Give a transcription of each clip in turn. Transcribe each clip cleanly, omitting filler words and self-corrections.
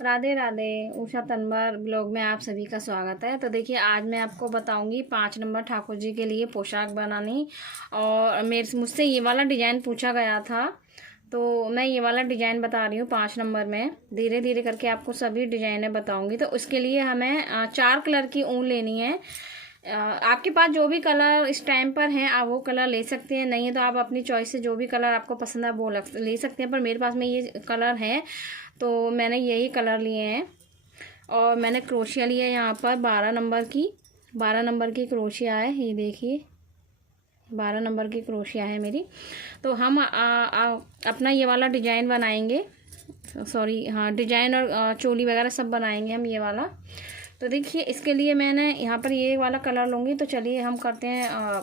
Radhe Radhe. Usha Tanwar blog में आप सभी का स्वागत है। तो देखिए, आज मैं आपको बताऊंगी 5 नंबर ठाकुर जी के लिए पोशाक बनानी। और मुझसे ये वाला डिज़ाइन पूछा गया था, तो मैं ये वाला डिज़ाइन बता रही हूँ 5 नंबर में। धीरे धीरे करके आपको सभी डिज़ाइनें बताऊंगी। तो उसके लिए हमें 4 कलर की ऊन लेनी है। आपके पास जो भी कलर इस टाइम पर हैं आप वो कलर ले सकते हैं, नहीं है तो आप अपनी चॉइस से जो भी कलर आपको पसंद है वो ले सकते हैं। पर मेरे पास में ये कलर है तो मैंने यही कलर लिए हैं। और मैंने क्रोशिया लिया है यहाँ पर 12 नंबर की क्रोशिया है। ये देखिए 12 नंबर की क्रोशिया है मेरी। तो हम अपना ये वाला डिज़ाइन बनाएंगे। सॉरी, हाँ, डिज़ाइन और चोली वगैरह सब बनाएंगे हम ये वाला। तो देखिए, इसके लिए मैंने यहाँ पर ये वाला कलर लूँगी। तो चलिए हम करते हैं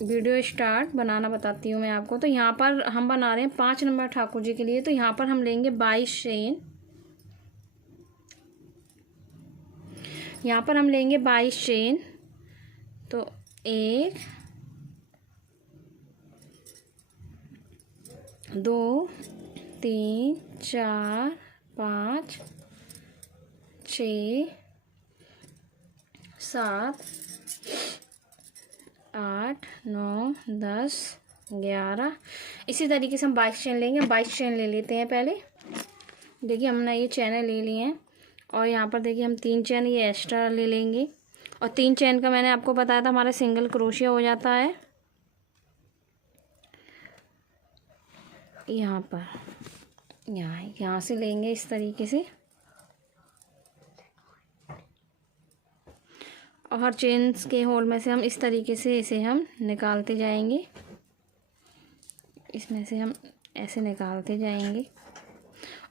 वीडियो स्टार्ट। बनाना बताती हूँ मैं आपको। तो यहाँ पर हम बना रहे हैं 5 नंबर ठाकुर जी के लिए। तो यहाँ पर हम लेंगे 22 चेन। यहाँ पर हम लेंगे 22 चेन। तो 1 2 3 4 5 6 7 8 9 10 11। इसी तरीके से हम 22 चेन लेंगे। 22 चेन ले लेते हैं पहले। देखिए, हमने ये चैन ले लिए हैं। और यहाँ पर देखिए, हम 3 चैन ये एक्स्ट्रा ले लेंगे। और 3 चैन का मैंने आपको बताया था हमारा सिंगल क्रोशिया हो जाता है। यहाँ पर यहाँ से लेंगे इस तरीके से। और हर चेन्स के होल में से हम इस तरीके से इसे हम निकालते जाएंगे। इसमें से हम ऐसे निकालते जाएंगे।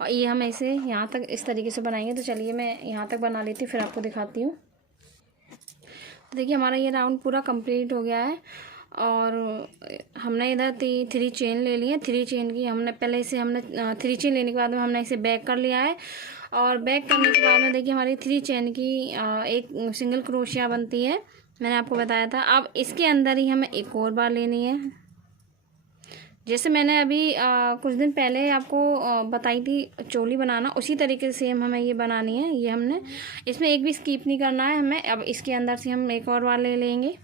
और ये हम ऐसे यहाँ तक इस तरीके से बनाएंगे। तो चलिए मैं यहाँ तक बना लेती हूँ, फिर आपको दिखाती हूँ। तो देखिए, हमारा ये राउंड पूरा कंप्लीट हो गया है। और हमने इधर 3 चेन ले ली है। 3 चेन की हमने पहले इसे 3 चेन लेने के बाद में हमने इसे बैक कर लिया है। और बैक करने के बाद में देखिए, हमारी 3 चेन की एक सिंगल क्रोशिया बनती है, मैंने आपको बताया था। अब इसके अंदर ही हमें एक और बार लेनी है। जैसे मैंने अभी कुछ दिन पहले आपको बताई थी चोली बनाना, उसी तरीके से सेम हमें ये बनानी है। ये हमने इसमें एक भी स्किप नहीं करना है हमें। अब इसके अंदर से हम एक और बार ले लेंगे।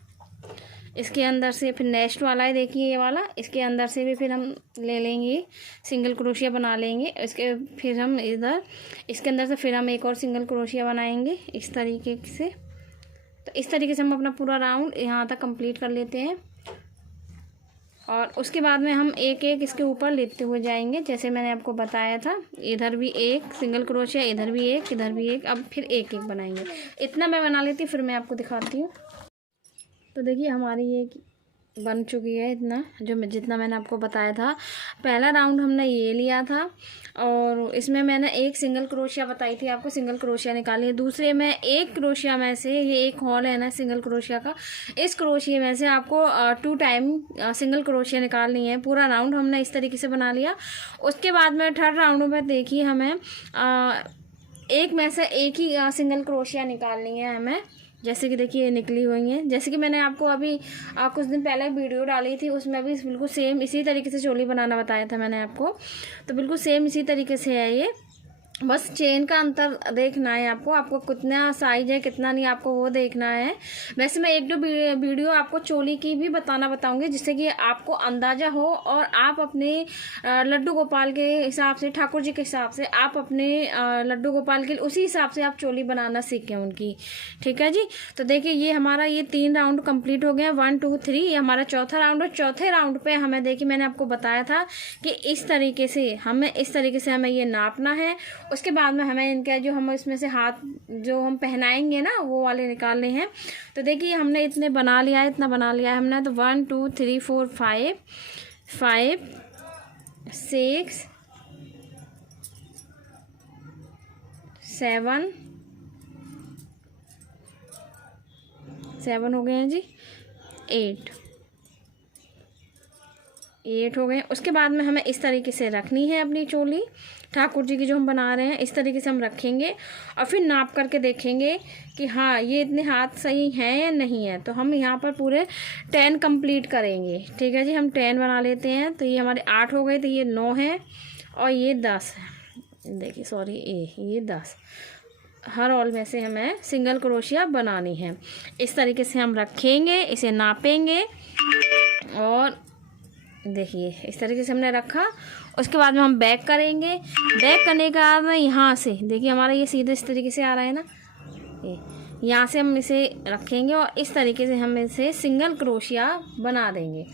इसके अंदर से फिर नेक्स्ट वाला है, देखिए ये वाला। इसके अंदर से भी फिर हम ले लेंगे, सिंगल क्रोशिया बना लेंगे। इसके फिर हम इधर इसके अंदर से फिर हम एक और सिंगल क्रोशिया बनाएंगे इस तरीके से। तो इस तरीके से हम अपना पूरा राउंड यहाँ तक कंप्लीट कर लेते हैं। और उसके बाद में हम एक एक इसके ऊपर लेते हुए जाएंगे, जैसे मैंने आपको बताया था। इधर भी एक सिंगल क्रोशिया, इधर भी एक, इधर भी एक। अब फिर एक एक बनाएंगे। इतना मैं बना लेती हूँ, फिर मैं आपको दिखाती हूँ। तो देखिए, हमारी ये बन चुकी है इतना, जितना मैंने आपको बताया था। पहला राउंड हमने ये लिया था और इसमें मैंने एक सिंगल क्रोशिया बताई थी आपको, सिंगल क्रोशिया निकाली है। दूसरे में एक क्रोशिया में से, ये एक हॉल है ना सिंगल क्रोशिया का, इस क्रोशिया में से आपको 2 टाइम सिंगल क्रोशिया निकालनी है। पूरा राउंड हमने इस तरीके से बना लिया। उसके बाद में थर्ड राउंड में देखिए, हमें एक में से एक ही सिंगल क्रोशिया निकालनी है हमें। जैसे कि देखिए, ये निकली हुई हैं। जैसे कि मैंने आपको अभी कुछ दिन पहले वीडियो डाली थी, उसमें भी बिल्कुल सेम इसी तरीके से चोली बनाना बताया था मैंने आपको। तो बिल्कुल सेम इसी तरीके से है ये। बस चेन का अंतर देखना है आपको कितना साइज है कितना नहीं, आपको वो देखना है। वैसे मैं 1-2 वीडियो आपको चोली की भी बताऊंगी, जिससे कि आपको अंदाज़ा हो और आप अपने लड्डू गोपाल के हिसाब से, ठाकुर जी के हिसाब से, आप अपने लड्डू गोपाल के उसी हिसाब से आप चोली बनाना सीखें उनकी। ठीक है जी। तो देखिए, ये हमारा ये 3 राउंड कंप्लीट हो गया। 1 2 3, ये हमारा चौथा राउंड है। चौथे राउंड पे हमें देखिए, मैंने आपको बताया था कि इस तरीके से हमें ये नापना है। उसके बाद में हमें इनका जो हम इसमें से हाथ जो हम पहनाएंगे ना, वो वाले निकालने हैं। तो देखिए, हमने इतने बना लिया है, इतना बना लिया है हमने। तो 1 2 3 4 5 6 7 हो गए हैं जी। 8 हो गए। उसके बाद में हमें इस तरीके से रखनी है अपनी चोली। ठाकुर जी की जो हम बना रहे हैं, इस तरीके से हम रखेंगे और फिर नाप करके देखेंगे कि हाँ, ये इतने हाथ सही हैं या नहीं है। तो हम यहाँ पर पूरे 10 कंप्लीट करेंगे। ठीक है जी, हम 10 बना लेते हैं। तो ये हमारे 8 हो गए, तो ये 9 है और ये 10 है। देखिए सॉरी ये 10, हर ऑल में से हमें सिंगल क्रोशिया बनानी है। इस तरीके से हम रखेंगे, इसे नापेंगे और देखिए इस तरीके से हमने रखा। उसके बाद में हम बैक करेंगे। बैक करने के बाद में यहाँ से देखिए हमारा ये सीधे इस तरीके से आ रहा है ना, ये यहाँ से हम इसे रखेंगे और इस तरीके से हम इसे सिंगल क्रोशिया बना देंगे।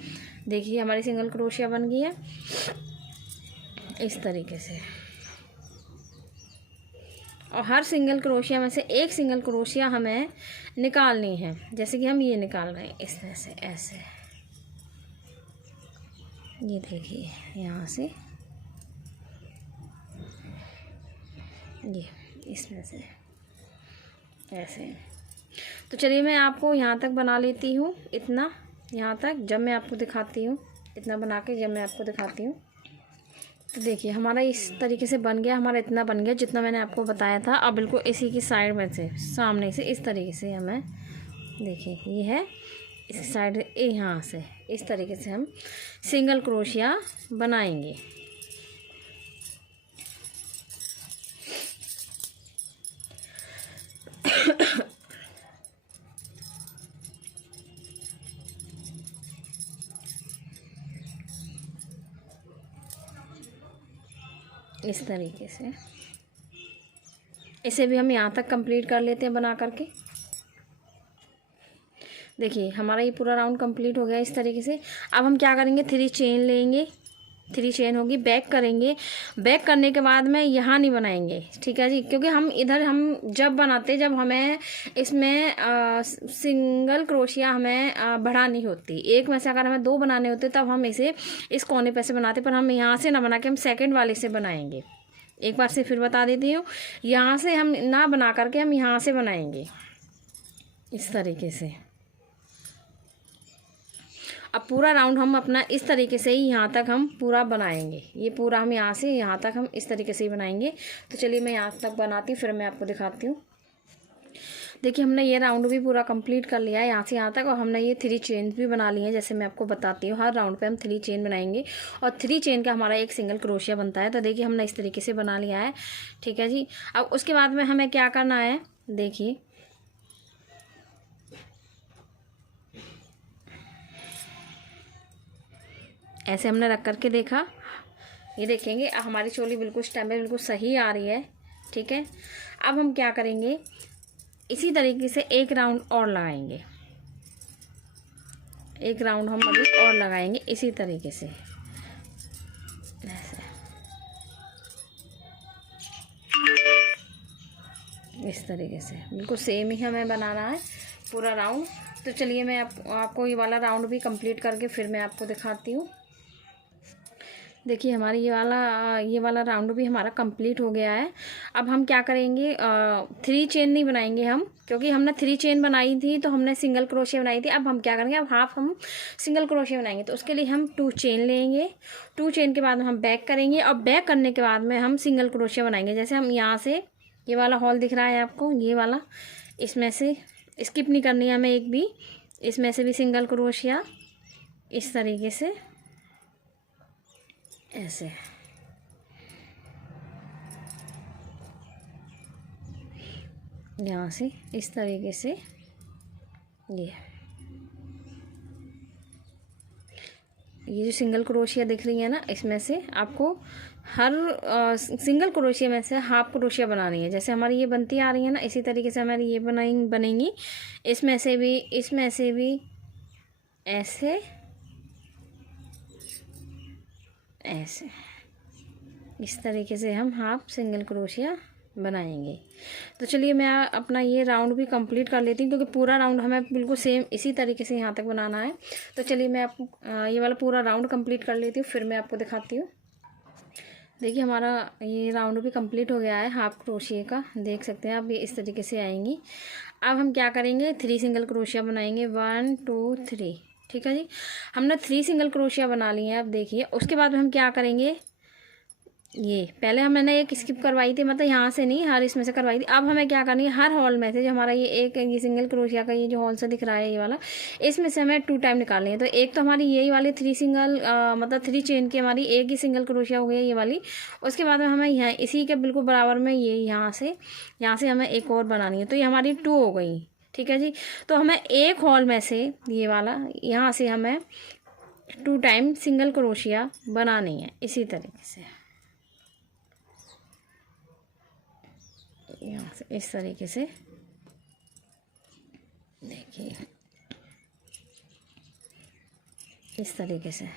देखिए हमारी सिंगल क्रोशिया बन गई है इस तरीके से। और हर सिंगल क्रोशिया में से एक सिंगल क्रोशिया हमें निकालनी है, जैसे कि हम ये निकाल रहे हैं इसमें से ऐसे। ये देखिए यहाँ से ये इसमें से ऐसे। तो चलिए मैं आपको यहाँ तक बना लेती हूँ, इतना यहाँ तक जब मैं आपको दिखाती हूँ, इतना बना के जब मैं आपको दिखाती हूँ। तो देखिए हमारा इस तरीके से बन गया, हमारा इतना बन गया जितना मैंने आपको बताया था। अब बिल्कुल इसी की साइड में से सामने से इस तरीके से हमें देखिए ये है इस साइड यहाँ से इस तरीके से हम सिंगल क्रोशिया बनाएंगे। इस तरीके से इसे भी हम यहाँ तक कंप्लीट कर लेते हैं बना करके। देखिए हमारा ये पूरा राउंड कंप्लीट हो गया इस तरीके से। अब हम क्या करेंगे, 3 चेन लेंगे, 3 चेन होगी, बैक करेंगे। बैक करने के बाद में यहाँ नहीं बनाएंगे, ठीक है जी, क्योंकि हम इधर हम जब बनाते जब हमें इसमें सिंगल क्रोशिया हमें बढ़ानी होती, एक में से अगर हमें 2 बनाने होते तब हम इसे इस कोने पे से बनाते, पर हम यहाँ से ना बना के हम सेकंड वाले से बनाएंगे। एक बार से फिर बता देती हूँ, यहाँ से हम ना बना करके हम यहाँ से बनाएंगे इस तरीके से। अब पूरा राउंड हम अपना इस तरीके से ही यहाँ तक हम पूरा बनाएंगे। ये पूरा हम यहाँ से यहाँ तक हम इस तरीके से ही बनाएंगे। तो चलिए मैं यहाँ तक बनाती हूँ, फिर मैं आपको दिखाती हूँ। देखिए हमने ये राउंड भी पूरा कंप्लीट कर लिया है यहाँ से यहाँ तक, और हमने ये 3 चेन भी बना ली हैं। जैसे मैं आपको बताती हूँ, हर राउंड पे हम 3 चेन बनाएंगे और 3 चेन का हमारा एक सिंगल क्रोशिया बनता है। तो देखिए हमने इस तरीके से बना लिया है, ठीक है जी। अब उसके बाद में हमें क्या करना है, देखिए ऐसे हमने रख करके देखा, ये देखेंगे हमारी चोली बिल्कुल स्टेम में बिल्कुल सही आ रही है, ठीक है। अब हम क्या करेंगे, इसी तरीके से एक राउंड और लगाएंगे, एक राउंड हम अभी और लगाएंगे इसी तरीके से ऐसे, इस तरीके से बिल्कुल सेम ही हमें बनाना है पूरा राउंड। तो चलिए मैं आपको ये वाला राउंड भी कंप्लीट करके फिर मैं आपको दिखाती हूँ। देखिए हमारी ये वाला राउंड भी हमारा कंप्लीट हो गया है। अब हम क्या करेंगे, 3 चेन नहीं बनाएंगे हम, क्योंकि हमने 3 चेन बनाई थी तो हमने सिंगल क्रोशिया बनाई थी। अब हम क्या करेंगे, अब हाफ हम सिंगल क्रोशिया बनाएंगे। तो उसके लिए हम 2 चेन लेंगे, 2 चेन के बाद हम बैक करेंगे और बैक करने के बाद में हम सिंगल क्रोशिया बनाएंगे। जैसे हम यहाँ से ये वाला हॉल दिख रहा है आपको, ये वाला, इसमें से स्किप नहीं करनी है हमें एक भी, इसमें से भी सिंगल क्रोशिया इस तरीके से ऐसे, यहाँ से इस तरीके से ये जो सिंगल क्रोशिया दिख रही है ना, इसमें से आपको हर सिंगल क्रोशिया में से हाफ क्रोशिया बनानी है। जैसे हमारी ये बनती आ रही है ना, इसी तरीके से हमारी ये बनेंगी। इसमें से भी ऐसे ऐसे, इस तरीके से हम हाफ सिंगल क्रोशिया बनाएंगे। तो चलिए मैं अपना ये राउंड भी कंप्लीट कर लेती हूँ, क्योंकि पूरा राउंड हमें बिल्कुल सेम इसी तरीके से यहाँ तक बनाना है। तो चलिए मैं आपको ये वाला पूरा राउंड कंप्लीट कर लेती हूँ, फिर मैं आपको दिखाती हूँ। देखिए हमारा ये राउंड भी कंप्लीट हो गया है हाफ क्रोशिया का, देख सकते हैं आप, ये इस तरीके से आएंगी। अब हम क्या करेंगे, 3 सिंगल क्रोशिया बनाएंगे, 1 2 3, ठीक है जी। हमने 3 सिंगल क्रोशिया बना ली हैं। अब देखिए उसके बाद हम क्या करेंगे, ये पहले मैंने एक स्किप करवाई थी, मतलब यहाँ से नहीं, हर इसमें से करवाई थी। अब हमें क्या करनी है, हर हॉल में से जो हमारा ये सिंगल क्रोशिया का ये जो हॉल से दिख रहा है ये वाला, इसमें से हमें 2 टाइम निकालनी है। तो एक तो हमारी यही वाली 3 सिंगल मतलब 3 चेन की हमारी एक ही सिंगल क्रोशिया हो गई ये वाली। उसके बाद में हमें यहाँ इसी के बिल्कुल बराबर में ये यहाँ से हमें एक और बनानी है। तो ये हमारी 2 हो गई, ठीक है जी। तो हमें एक हॉल में से ये वाला यहाँ से हमें 2 टाइम सिंगल क्रोशिया बनानी है इसी तरीके से, यहाँ से इस तरीके से। देखिए इस तरीके से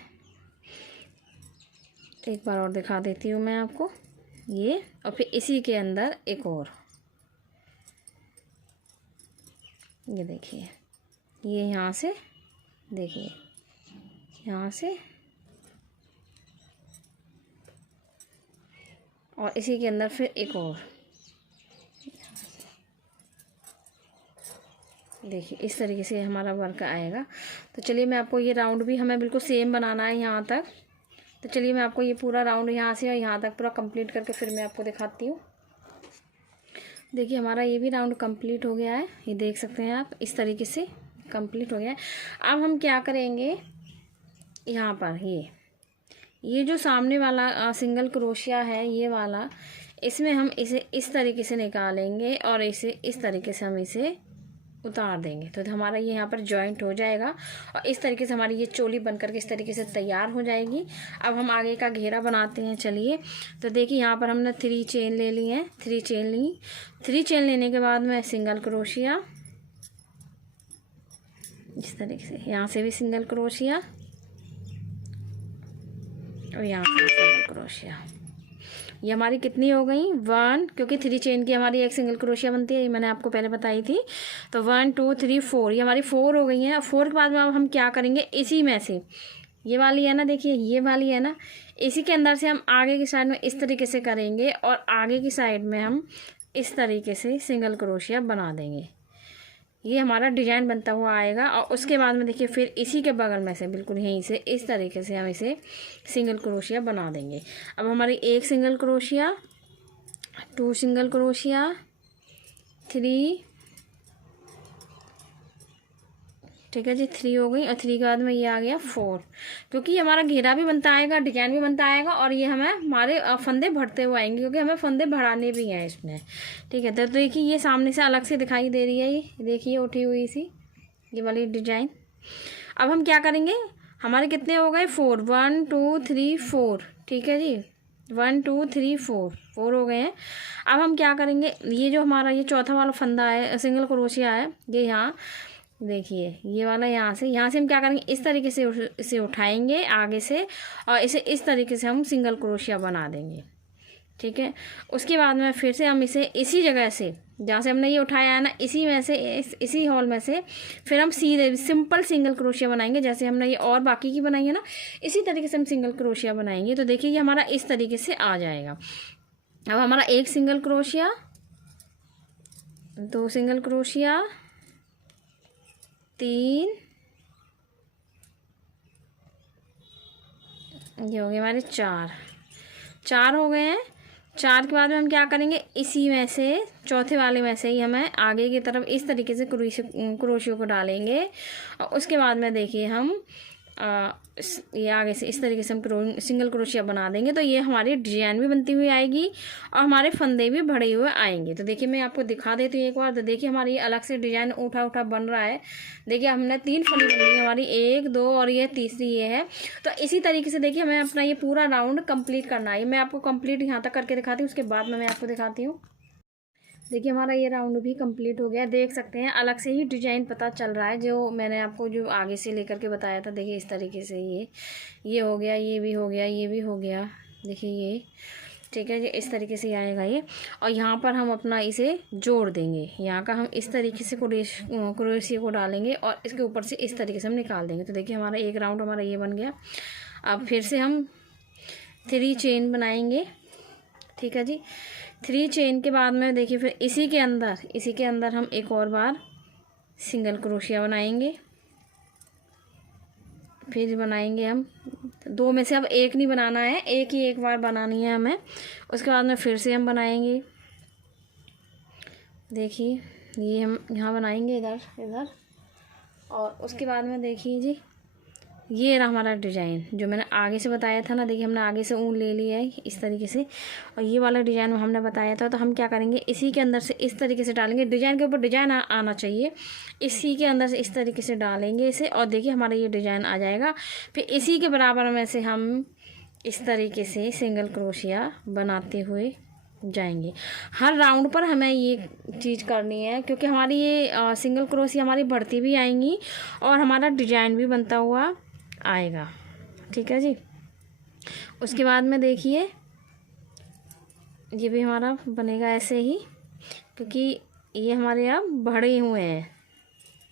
एक बार और दिखा देती हूँ मैं आपको ये, और फिर इसी के अंदर एक और, ये देखिए ये यहाँ से, देखिए यहाँ से, और इसी के अंदर फिर एक और, देखिए इस तरीके से हमारा वर्क आएगा। तो चलिए मैं आपको ये राउंड भी हमें बिल्कुल सेम बनाना है यहाँ तक। तो चलिए मैं आपको ये पूरा राउंड यहाँ से और यहाँ तक पूरा कंप्लीट करके फिर मैं आपको दिखाती हूँ। देखिए हमारा ये भी राउंड कंप्लीट हो गया है, ये देख सकते हैं आप, इस तरीके से कंप्लीट हो गया है। अब हम क्या करेंगे, यहाँ पर ये जो सामने वाला सिंगल क्रोशिया है ये वाला, इसमें हम इसे इस तरीके से निकालेंगे और इसे इस तरीके से हम इसे उतार देंगे। तो हमारा ये यहाँ पर जॉइंट हो जाएगा और इस तरीके से हमारी ये चोली बन करके इस तरीके से तैयार हो जाएगी। अब हम आगे का घेरा बनाते हैं। चलिए तो देखिए यहाँ पर हमने 3 चेन ले ली हैं, 3 चेन ली। 3 चेन लेने के बाद में सिंगल क्रोशिया इस तरीके से, यहाँ से भी सिंगल क्रोशिया और यहाँ से भी सिंगल क्रोशिया। ये हमारी कितनी हो गई 1, क्योंकि 3 चेन की हमारी एक सिंगल क्रोशिया बनती है, ये मैंने आपको पहले बताई थी। तो 1 2 3 4, ये हमारी 4 हो गई हैं। 4 के बाद में अब हम क्या करेंगे, इसी में से ये वाली है ना, देखिए ये वाली है ना, इसी के अंदर से हम आगे की साइड में इस तरीके से करेंगे और आगे की साइड में हम इस तरीके से सिंगल क्रोशिया बना देंगे। ये हमारा डिजाइन बनता हुआ आएगा। और उसके बाद में देखिए फिर इसी के बगल में से बिल्कुल यहीं से इस तरीके से हम इसे सिंगल क्रोशिया बना देंगे। अब हमारी 1 सिंगल क्रोशिया, 2 सिंगल क्रोशिया, 3, ठीक है जी 3 हो गई। और 3 के बाद में ये आ गया 4, क्योंकि हमारा घेरा भी बनता आएगा, डिजाइन भी बनता आएगा और ये हमें हमारे फंदे भरते हुए आएंगे, क्योंकि हमें फंदे भराने भी हैं इसमें, ठीक है। तो देखिए ये सामने से अलग से दिखाई दे रही है, ये देखिए उठी हुई सी ये वाली डिजाइन। अब हम क्या करेंगे, हमारे कितने हो गए 4, 1 2 3 4, ठीक है जी 1 2 3 4 हो गए हैं। अब हम क्या करेंगे, ये जो हमारा ये चौथा वाला फंदा है सिंगल क्रोशिया है, ये यहाँ देखिए ये वाला, यहाँ से हम क्या करेंगे, इस तरीके से इसे उठाएंगे आगे से और इसे इस तरीके से हम सिंगल क्रोशिया बना देंगे, ठीक है। उसके बाद में फिर से हम इसे इसी जगह से जहाँ से हमने ये उठाया है ना, इसी में से इसी हॉल में से फिर हम सीधे सिंपल सिंगल क्रोशिया बनाएंगे, जैसे हमने ये और बाकी की बनाई है ना, इसी तरीके से हम सिंगल क्रोशिया बनाएंगे। तो देखिए ये हमारा इस तरीके से आ जाएगा। अब हमारा 1 सिंगल क्रोशिया, 2 सिंगल क्रोशिया, 3, ये हो गए हमारे 4 हो गए हैं। 4 के बाद में हम क्या करेंगे, इसी में से चौथे वाले में से ही हमें आगे की तरफ इस तरीके से क्रोशियो को डालेंगे और उसके बाद में देखिए हम ये आगे से इस तरीके से हम सिंगल क्रोशिया बना देंगे। तो ये हमारी डिजाइन भी बनती हुई आएगी और हमारे फंदे भी भरे हुए आएंगे। तो देखिए मैं आपको दिखा देती हूँ एक बार। तो देखिए हमारी ये अलग से डिजाइन उठा बन रहा है। देखिए हमने 3 फली बन गई हमारी, 1 2 और ये तीसरी ये है। तो इसी तरीके से देखिए हमें अपना ये पूरा राउंड कंप्लीट करना है। मैं आपको कंप्लीट यहाँ तक करके दिखाती हूँ, उसके बाद में मैं आपको दिखाती हूँ। देखिए हमारा ये राउंड भी कंप्लीट हो गया, देख सकते हैं अलग से ही डिजाइन पता चल रहा है जो मैंने आपको जो आगे से लेकर के बताया था। देखिए इस तरीके से ये हो गया, ये भी हो गया, ये भी हो गया, देखिए ये ठीक है जी, इस तरीके से आएगा ये। और यहाँ पर हम अपना इसे जोड़ देंगे, यहाँ का हम इस तरीके से क्रोशिया को डालेंगे और इसके ऊपर से इस तरीके से हम निकाल देंगे। तो देखिए हमारा एक राउंड हमारा ये बन गया। अब फिर से हम 3 चेन बनाएंगे, ठीक है जी। 3 चेन के बाद में देखिए फिर इसी के अंदर हम एक और बार सिंगल क्रोशिया बनाएंगे। फिर बनाएंगे हम 2 में से। अब एक नहीं बनाना है, एक ही एक बार बनानी है हमें। उसके बाद में फिर से हम बनाएंगे। देखिए ये हम यहाँ बनाएंगे इधर इधर, और उसके बाद में देखिए जी ये रहा हमारा डिज़ाइन जो मैंने आगे से बताया था ना। देखिए हमने आगे से ऊन ले लिया है इस तरीके से, और ये वाला डिज़ाइन हमने बताया था। तो हम क्या करेंगे, इसी के अंदर से इस तरीके से डालेंगे। डिज़ाइन के ऊपर डिज़ाइन आना चाहिए, इसी के अंदर से इस तरीके से डालेंगे इसे, और देखिए हमारा ये डिज़ाइन आ जाएगा। फिर इसी के बराबर में से हम इस तरीके से सिंगल क्रोशिया बनाते हुए जाएंगे। हर राउंड पर हमें ये चीज़ करनी है, क्योंकि हमारी ये सिंगल क्रोशिया हमारी बढ़ती भी आएंगी और हमारा डिज़ाइन भी बनता हुआ आएगा। ठीक है जी। उसके बाद में देखिए ये भी हमारा बनेगा ऐसे ही, क्योंकि ये हमारे यहाँ बढ़े हुए हैं,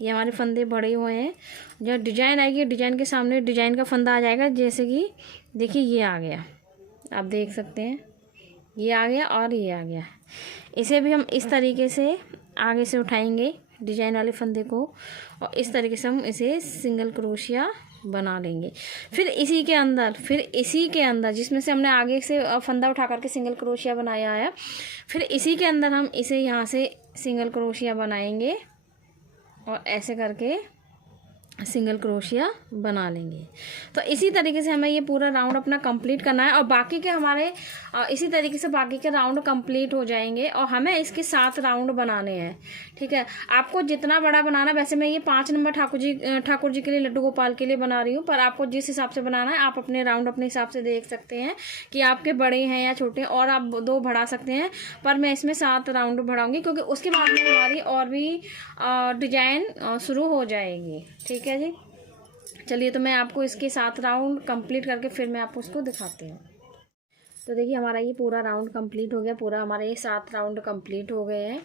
ये हमारे फंदे बढ़े हुए हैं। जब डिज़ाइन आएगी, डिज़ाइन के सामने डिज़ाइन का फंदा आ जाएगा। जैसे कि देखिए ये आ गया, आप देख सकते हैं ये आ गया और ये आ गया। इसे भी हम इस तरीके से आगे से उठाएंगे डिज़ाइन वाले फंदे को, और इस तरीके से हम इसे सिंगल क्रोशिया बना लेंगे। फिर इसी के अंदर जिसमें से हमने आगे से फंदा उठा करके सिंगल क्रोशिया बनाया है, फिर इसी के अंदर हम इसे यहाँ से सिंगल क्रोशिया बनाएंगे और ऐसे करके सिंगल क्रोशिया बना लेंगे। तो इसी तरीके से हमें ये पूरा राउंड अपना कंप्लीट करना है, और बाकी के हमारे इसी तरीके से बाकी के राउंड कंप्लीट हो जाएंगे। और हमें इसके 7 राउंड बनाने हैं। ठीक है, आपको जितना बड़ा बनाना, वैसे मैं ये 5 नंबर ठाकुर जी के लिए, लड्डू गोपाल के लिए बना रही हूँ, पर आपको जिस हिसाब से बनाना है आप अपने राउंड अपने हिसाब से देख सकते हैं कि आपके बड़े हैं या छोटे, और आप 2 बढ़ा सकते हैं। पर मैं इसमें 7 राउंड बढ़ाऊँगी, क्योंकि उसके बाद में हमारी और भी डिजाइन शुरू हो जाएगी। ठीक है जी, चलिए तो मैं आपको इसके 7 राउंड कंप्लीट करके फिर मैं आपको उसको दिखाती हूँ। तो देखिए हमारा ये पूरा राउंड कंप्लीट हो गया, पूरा हमारे ये 7 राउंड कंप्लीट हो गए हैं।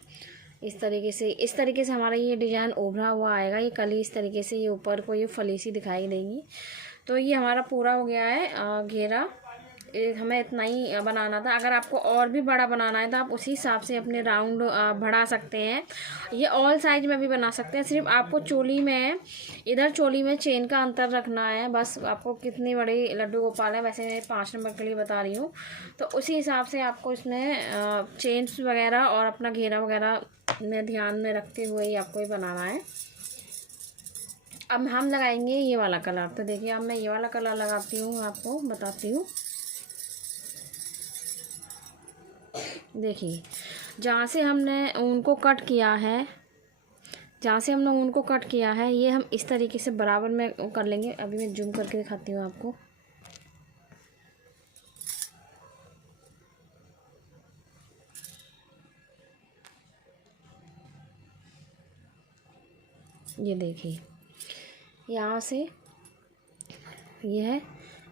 इस तरीके से हमारा ये डिज़ाइन उभरा हुआ आएगा। ये कली इस तरीके से ये ऊपर को ये फली सी दिखाई देगी। तो ये हमारा पूरा हो गया है घेरा। हमें इतना ही बनाना था। अगर आपको और भी बड़ा बनाना है तो आप उसी हिसाब से अपने राउंड बढ़ा सकते हैं। ये ऑल साइज में भी बना सकते हैं। सिर्फ आपको चोली में, इधर चोली में चेन का अंतर रखना है। बस आपको कितनी बड़ी लड्डू गोपाल है, वैसे मैं 5 नंबर के लिए बता रही हूँ, तो उसी हिसाब से आपको इसमें चेन्स वगैरह और अपना घेरा वगैरह में ध्यान में रखते हुए ही आपको ये बनाना है। अब हम लगाएंगे ये वाला कलर। तो देखिए अब मैं ये वाला कलर लगाती हूँ, आपको बताती हूँ। देखिए जहाँ से हमने ऊन को कट किया है, ये हम इस तरीके से बराबर में कर लेंगे। अभी मैं जूम करके दिखाती हूँ आपको। ये देखिए यहाँ से ये है,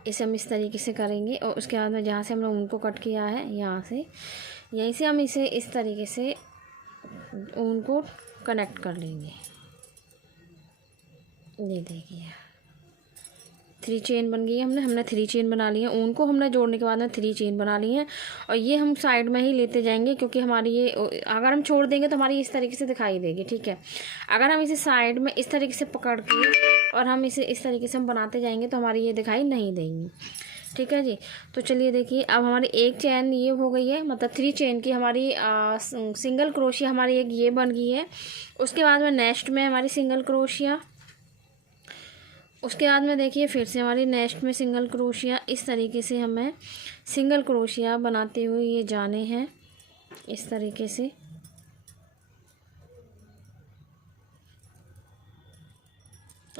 इसे हम इस तरीके से करेंगे। और उसके बाद में जहाँ से हमने ऊन को कट किया है, यहाँ से यहीं से हम इसे इस तरीके से ऊन को कनेक्ट कर लेंगे। ये देखिए 3 चेन बन गई है। हमने 3 चेन बना ली है। ऊन को हमने जोड़ने के बाद में 3 चेन बना ली है। और ये हम साइड में ही लेते जाएंगे, क्योंकि हमारी ये अगर हम छोड़ देंगे तो हमारी इस तरीके से दिखाई देगी। ठीक है, अगर हम इसे साइड में इस तरीके से पकड़ के और हम इसे इस तरीके से हम बनाते जाएंगे तो हमारी ये दिखाई नहीं देगी। ठीक है जी। तो चलिए देखिए अब हमारी एक चैन ये हो गई है, मतलब 3 चेन की हमारी सिंगल क्रोशिया हमारी एक ये बन गई है। उसके बाद में नेक्स्ट में हमारी सिंगल क्रोशिया, उसके बाद में देखिए फिर से हमारी नेक्स्ट में सिंगल क्रोशिया। इस तरीके से हमें सिंगल क्रोशिया बनाते हुए ये जाने हैं इस तरीके से।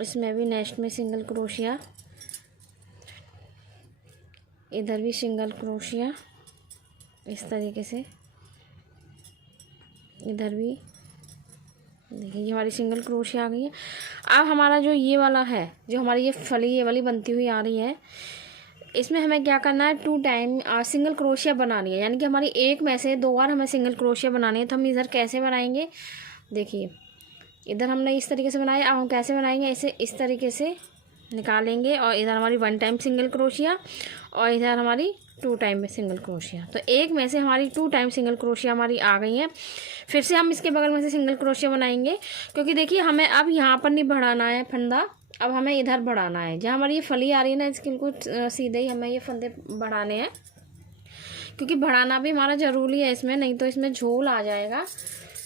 इसमें भी नेक्स्ट में सिंगल क्रोशिया, इधर भी सिंगल क्रोशिया इस तरीके से, इधर भी देखिए ये हमारी सिंगल क्रोशिया आ गई है। अब हमारा जो ये वाला है, जो हमारी ये फली ये वाली बनती हुई आ रही है, इसमें हमें क्या करना है, 2 टाइम सिंगल क्रोशिया बनानी है। यानी कि हमारी एक में से 2 बार हमें सिंगल क्रोशिया बनानी है। तो हम इधर कैसे बनाएंगे, देखिए इधर हमने इस तरीके से बनाया। अब हम कैसे बनाएंगे, इसे इस तरीके से निकालेंगे और इधर हमारी 1 टाइम सिंगल क्रोशिया और इधर हमारी 2 टाइम में सिंगल क्रोशिया। तो एक में से हमारी 2 टाइम सिंगल क्रोशिया हमारी आ गई है। फिर से हम इसके बगल में से सिंगल क्रोशिया बनाएंगे, क्योंकि देखिए हमें अब यहाँ पर नहीं बढ़ाना है फंदा, अब हमें इधर बढ़ाना है, जहाँ हमारी ये फली आ रही है ना, इसके बिल्कुल सीधे ही हमें ये फंदे बढ़ाने हैं, क्योंकि बढ़ाना भी हमारा ज़रूरी है इसमें, नहीं तो इसमें झोल आ जाएगा।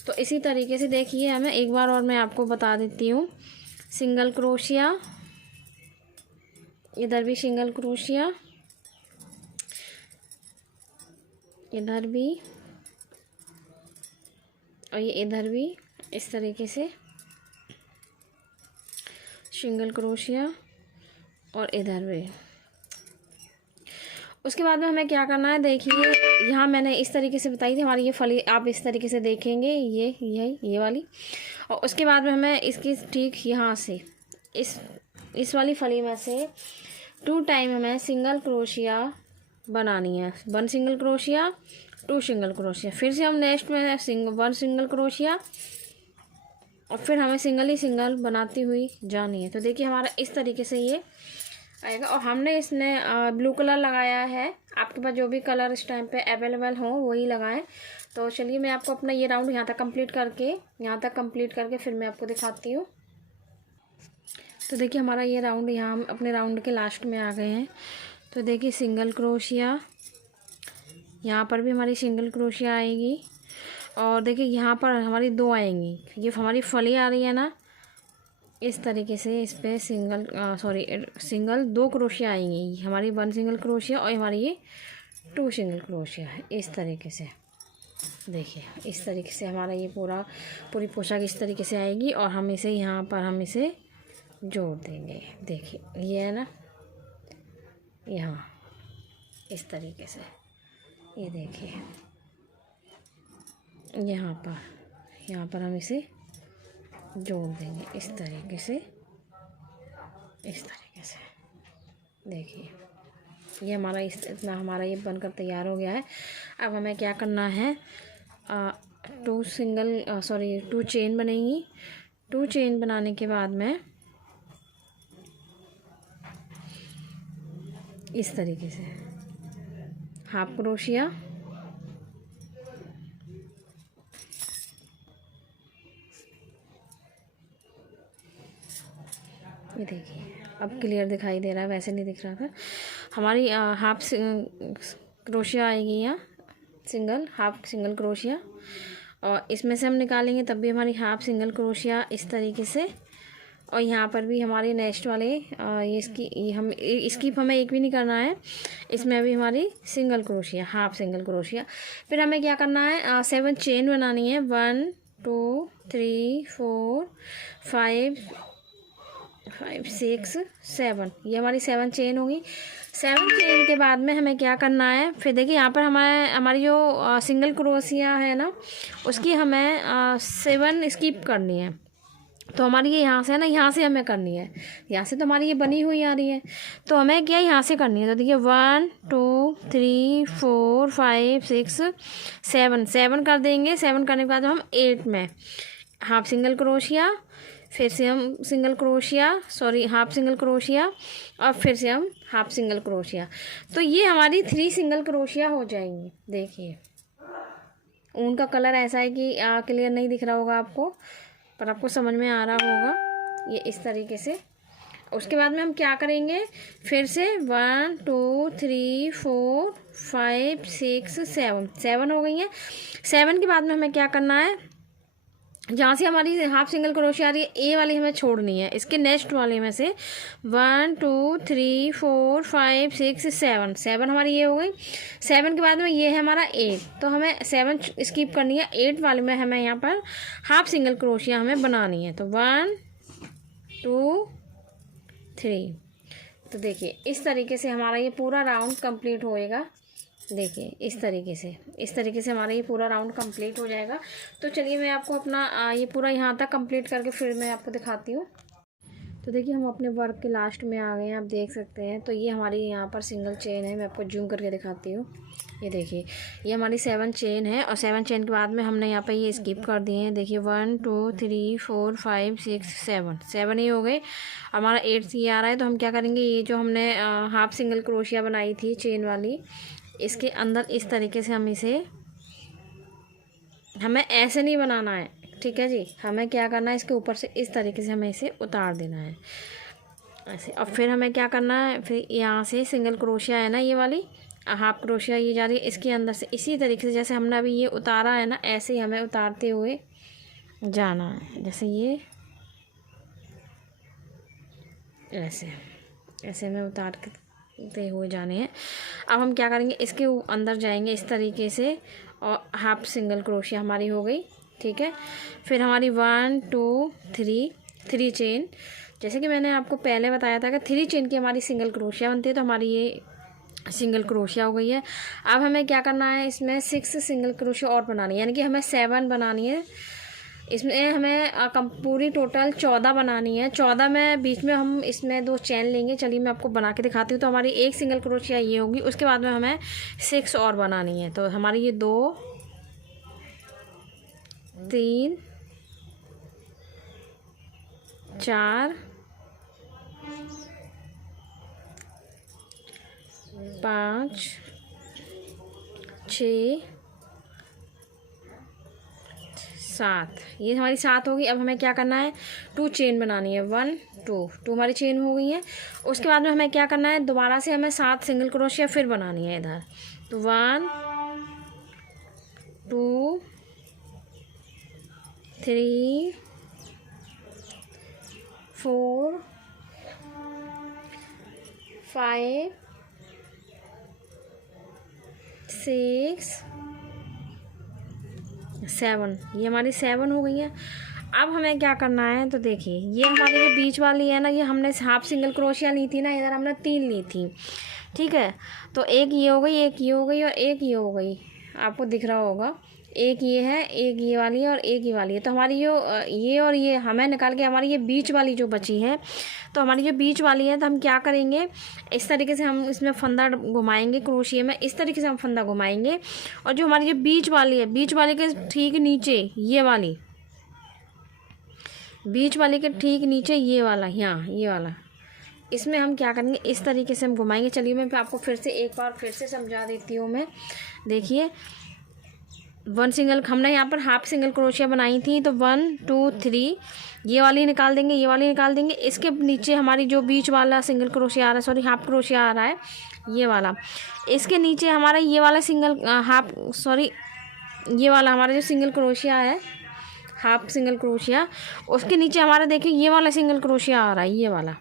तो इसी तरीके से देखिए, हमें एक बार और मैं आपको बता देती हूँ, सिंगल क्रोशिया, इधर भी सिंगल क्रोशिया, इधर भी, और ये इधर भी इस तरीके से सिंगल क्रोशिया, और इधर भी। उसके बाद में हमें क्या करना है, देखिए यहाँ मैंने इस तरीके से बताई थी हमारी ये फली, आप इस तरीके से देखेंगे, ये वाली। और उसके बाद में हमें इसकी ठीक यहाँ से इस वाली फली में से 2 टाइम हमें सिंगल क्रोशिया बनानी है। 1 सिंगल क्रोशिया, 2 सिंगल क्रोशिया, फिर से हम नेक्स्ट में 1 सिंगल क्रोशिया, और फिर हमें सिंगल ही सिंगल बनाती हुई जानी है। तो देखिए हमारा इस तरीके से ये आएगा। और हमने इसमें ब्लू कलर लगाया है, आपके पास जो भी कलर इस टाइम पे अवेलेबल हो वही लगाएं। तो चलिए मैं आपको अपना ये राउंड यहाँ तक कंप्लीट करके फिर मैं आपको दिखाती हूँ। तो देखिए हमारा ये राउंड, यहाँ हम अपने राउंड के लास्ट में आ गए हैं। तो देखिए सिंगल क्रोशिया, यहाँ पर भी हमारी सिंगल क्रोशिया आएगी, और देखिए यहाँ पर हमारी 2 आएंगी। ये हमारी फली आ रही है ना, इस तरीके से इस पर सिंगल 2 क्रोशिया आएंगी, हमारी 1 सिंगल क्रोशिया, और हमारी ये 2 सिंगल क्रोशिया है। इस तरीके से देखिए, इस तरीके से हमारा ये पूरी पोशाक इस तरीके से आएगी, और हम इसे यहाँ पर हम इसे जोड़ देंगे। देखिए ये है ना, यहाँ इस तरीके से, ये देखिए यहाँ पर हम इसे जोड़ देंगे इस तरीके से। देखिए ये हमारा इतना हमारा ये बनकर तैयार हो गया है। अब हमें क्या करना है, 2 चेन बनेगी। 2 चेन बनाने के बाद में इस तरीके से हाफ क्रोशिया, ये देखिए अब क्लियर दिखाई दे रहा है, वैसे नहीं दिख रहा था। हमारी हाफ क्रोशिया आएगी यहाँ, हाफ सिंगल क्रोशिया, और इसमें से हम निकालेंगे तब भी हमारी हाफ सिंगल क्रोशिया इस तरीके से। और यहाँ पर भी हमारे नेक्स्ट वाले ये स्किप हमें एक भी नहीं करना है, इसमें अभी हमारी single crochet, half single crochet. फिर हमें क्या करना है, 7 चेन बनानी है। 1 2 3 4 5 6 7, ये हमारी 7 चेन होगी। 7 चेन के बाद में हमें क्या करना है, फिर देखिए यहाँ पर हमारी जो सिंगल क्रोशिया है ना, उसकी हमें 7 स्किप करनी है। तो हमारी ये यहाँ से है ना, यहाँ से हमें करनी है, यहाँ से तो हमारी ये बनी हुई आ रही है, तो हमें क्या यहाँ से करनी है। तो देखिए 1 2 3 4 5 6 7 कर देंगे। 7 करने के बाद हम 8 में हाफ सिंगल क्रोशिया, फिर से हम हाफ सिंगल क्रोशिया, और फिर से हम हाफ सिंगल क्रोशिया। तो ये हमारी 3 सिंगल क्रोशिया हो जाएंगी। देखिए ऊन का कलर ऐसा है कि क्लियर नहीं दिख रहा होगा आपको, पर आपको समझ में आ रहा होगा, ये इस तरीके से। उसके बाद में हम क्या करेंगे, फिर से 1 2 3 4 5 6 7 हो गई हैं। 7 के बाद में हमें क्या करना है, जहाँ से हमारी हाफ सिंगल क्रोशिया आ रही है, ए वाली हमें छोड़नी है, इसके नेक्स्ट वाले में से 1 2 3 4 5 6 7 हमारी ये हो गई। 7 के बाद में ये है हमारा 8, तो हमें 7 स्किप करनी है। 8 वाले में हमें यहाँ पर हाफ सिंगल क्रोशिया हमें बनानी है। तो 1 2 3, तो देखिए इस तरीके से हमारा ये पूरा राउंड कंप्लीट होएगा। देखिए इस तरीके से हमारा ये पूरा राउंड कंप्लीट हो जाएगा। तो चलिए मैं आपको अपना ये पूरा यहाँ तक कंप्लीट करके फिर मैं आपको दिखाती हूँ। तो देखिए हम अपने वर्क के लास्ट में आ गए हैं, आप देख सकते हैं। तो ये हमारी यहाँ पर सिंगल चेन है, मैं आपको जूम करके दिखाती हूँ। ये देखिए ये हमारी 7 चेन है, और 7 चेन के बाद में हमने यहाँ पर ये स्किप कर दिए हैं। देखिए 1 2 3 4 5 6 7 ही हो गए। हमारा 8 ये आ रहा है। तो हम क्या करेंगे, ये जो हमने हाफ सिंगल क्रोशिया बनाई थी चेन वाली, इसके अंदर इस तरीके से हमें ऐसे नहीं बनाना है, ठीक है जी। हमें क्या करना है, इसके ऊपर से इस तरीके से हमें इसे उतार देना है। ऐसे। अब फिर हमें क्या करना है, फिर यहाँ से सिंगल क्रोशिया है ना, ये वाली हाफ क्रोशिया ये जा रही है इसके अंदर से, इसी तरीके से जैसे हमने अभी ये उतारा है ना, ऐसे ही हमें उतारते हुए जाना है। जैसे ये ऐसे ऐसे हमें उतारते हुए जाने हैं। अब हम क्या करेंगे, इसके अंदर जाएंगे इस तरीके से, और हाफ सिंगल क्रोशिया हमारी हो गई, ठीक है। फिर हमारी 1 2 3 चेन, जैसे कि मैंने आपको पहले बताया था कि 3 चेन की हमारी सिंगल क्रोशिया बनती है, तो हमारी ये सिंगल क्रोशिया हो गई है। अब हमें क्या करना है, इसमें 6 सिंगल क्रोशिया और बनानी है, यानी कि हमें 7 बनानी है। इसमें हमें पूरी टोटल 14 बनानी है। 14 में बीच में हम इसमें 2 चेन लेंगे। चलिए मैं आपको बना के दिखाती हूँ। तो हमारी एक सिंगल क्रोशिया ये होगी, उसके बाद में हमें 6 और बनानी है। तो हमारी ये 2 3 4 5 6 7, ये हमारी 7 होगी। अब हमें क्या करना है, 2 चेन बनानी है। 1 2 हमारी चेन हो गई है। उसके बाद में हमें क्या करना है, दोबारा से हमें 7 सिंगल क्रोशिया फिर बनानी है इधर। तो 1 2 3 4 5 6 7, ये हमारी 7 हो गई है। अब हमें क्या करना है, तो देखिए ये हमारी जो बीच वाली है ना, ये हमने हाफ सिंगल क्रोशिया ली थी ना, इधर हमने 3 ली थी, ठीक है। तो एक ये हो गई, एक ये हो गई, और एक ये हो गई, आपको दिख रहा होगा। एक ये है, एक ये वाली है, और एक ये वाली है। तो हमारी जो ये और ये हमें निकाल के हमारी ये बीच वाली जो बची है, तो हमारी जो बीच वाली है, तो हम क्या करेंगे, इस तरीके से हम इसमें फंदा घुमाएंगे क्रोशिया में, इस तरीके से हम फंदा घुमाएंगे। और जो हमारी जो बीच वाली है, बीच वाली के ठीक नीचे ये वाली, बीच वाली के ठीक नीचे ये वाला, यहाँ ये वाला, इसमें हम क्या करेंगे, इस तरीके से हम घुमाएंगे। चलिए मैं आपको फिर से एक बार फिर से समझा देती हूँ मैं। देखिए 1 सिंगल, हमने यहाँ पर हाफ सिंगल क्रोशिया बनाई थी, तो 1 2 3 ये वाली निकाल देंगे, ये वाली निकाल देंगे। इसके नीचे हमारी जो बीच वाला सिंगल क्रोशिया आ रहा है, सॉरी हाफ क्रोशिया आ रहा है ये वाला, इसके नीचे हमारा ये वाला सिंगल ये वाला हमारा जो सिंगल क्रोशिया है, हाफ सिंगल क्रोशिया, उसके नीचे हमारा देखिए ये वाला सिंगल क्रोशिया आ रहा है, ये वाला।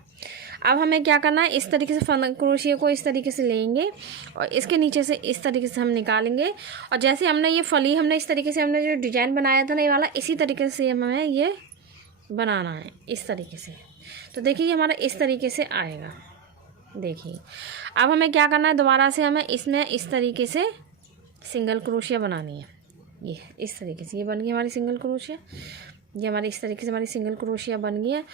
अब हमें क्या करना है, इस तरीके से क्रोशिया को इस तरीके से लेंगे, और इसके नीचे से इस तरीके से हम निकालेंगे। और जैसे हमने ये फली, हमने इस तरीके से हमने जो डिजाइन बनाया था ना ये वाला, इसी तरीके से हमें ये बनाना है, इस तरीके से। तो देखिए ये हमारा इस तरीके से आएगा। देखिए अब हमें क्या करना है, दोबारा से हमें इसमें इस तरीके से सिंगल क्रोशिया बनानी है। ये इस तरीके से, ये बन गई हमारी सिंगल क्रोशिया, ये हमारी इस तरीके से हमारी सिंगल क्रोशिया बन गई है।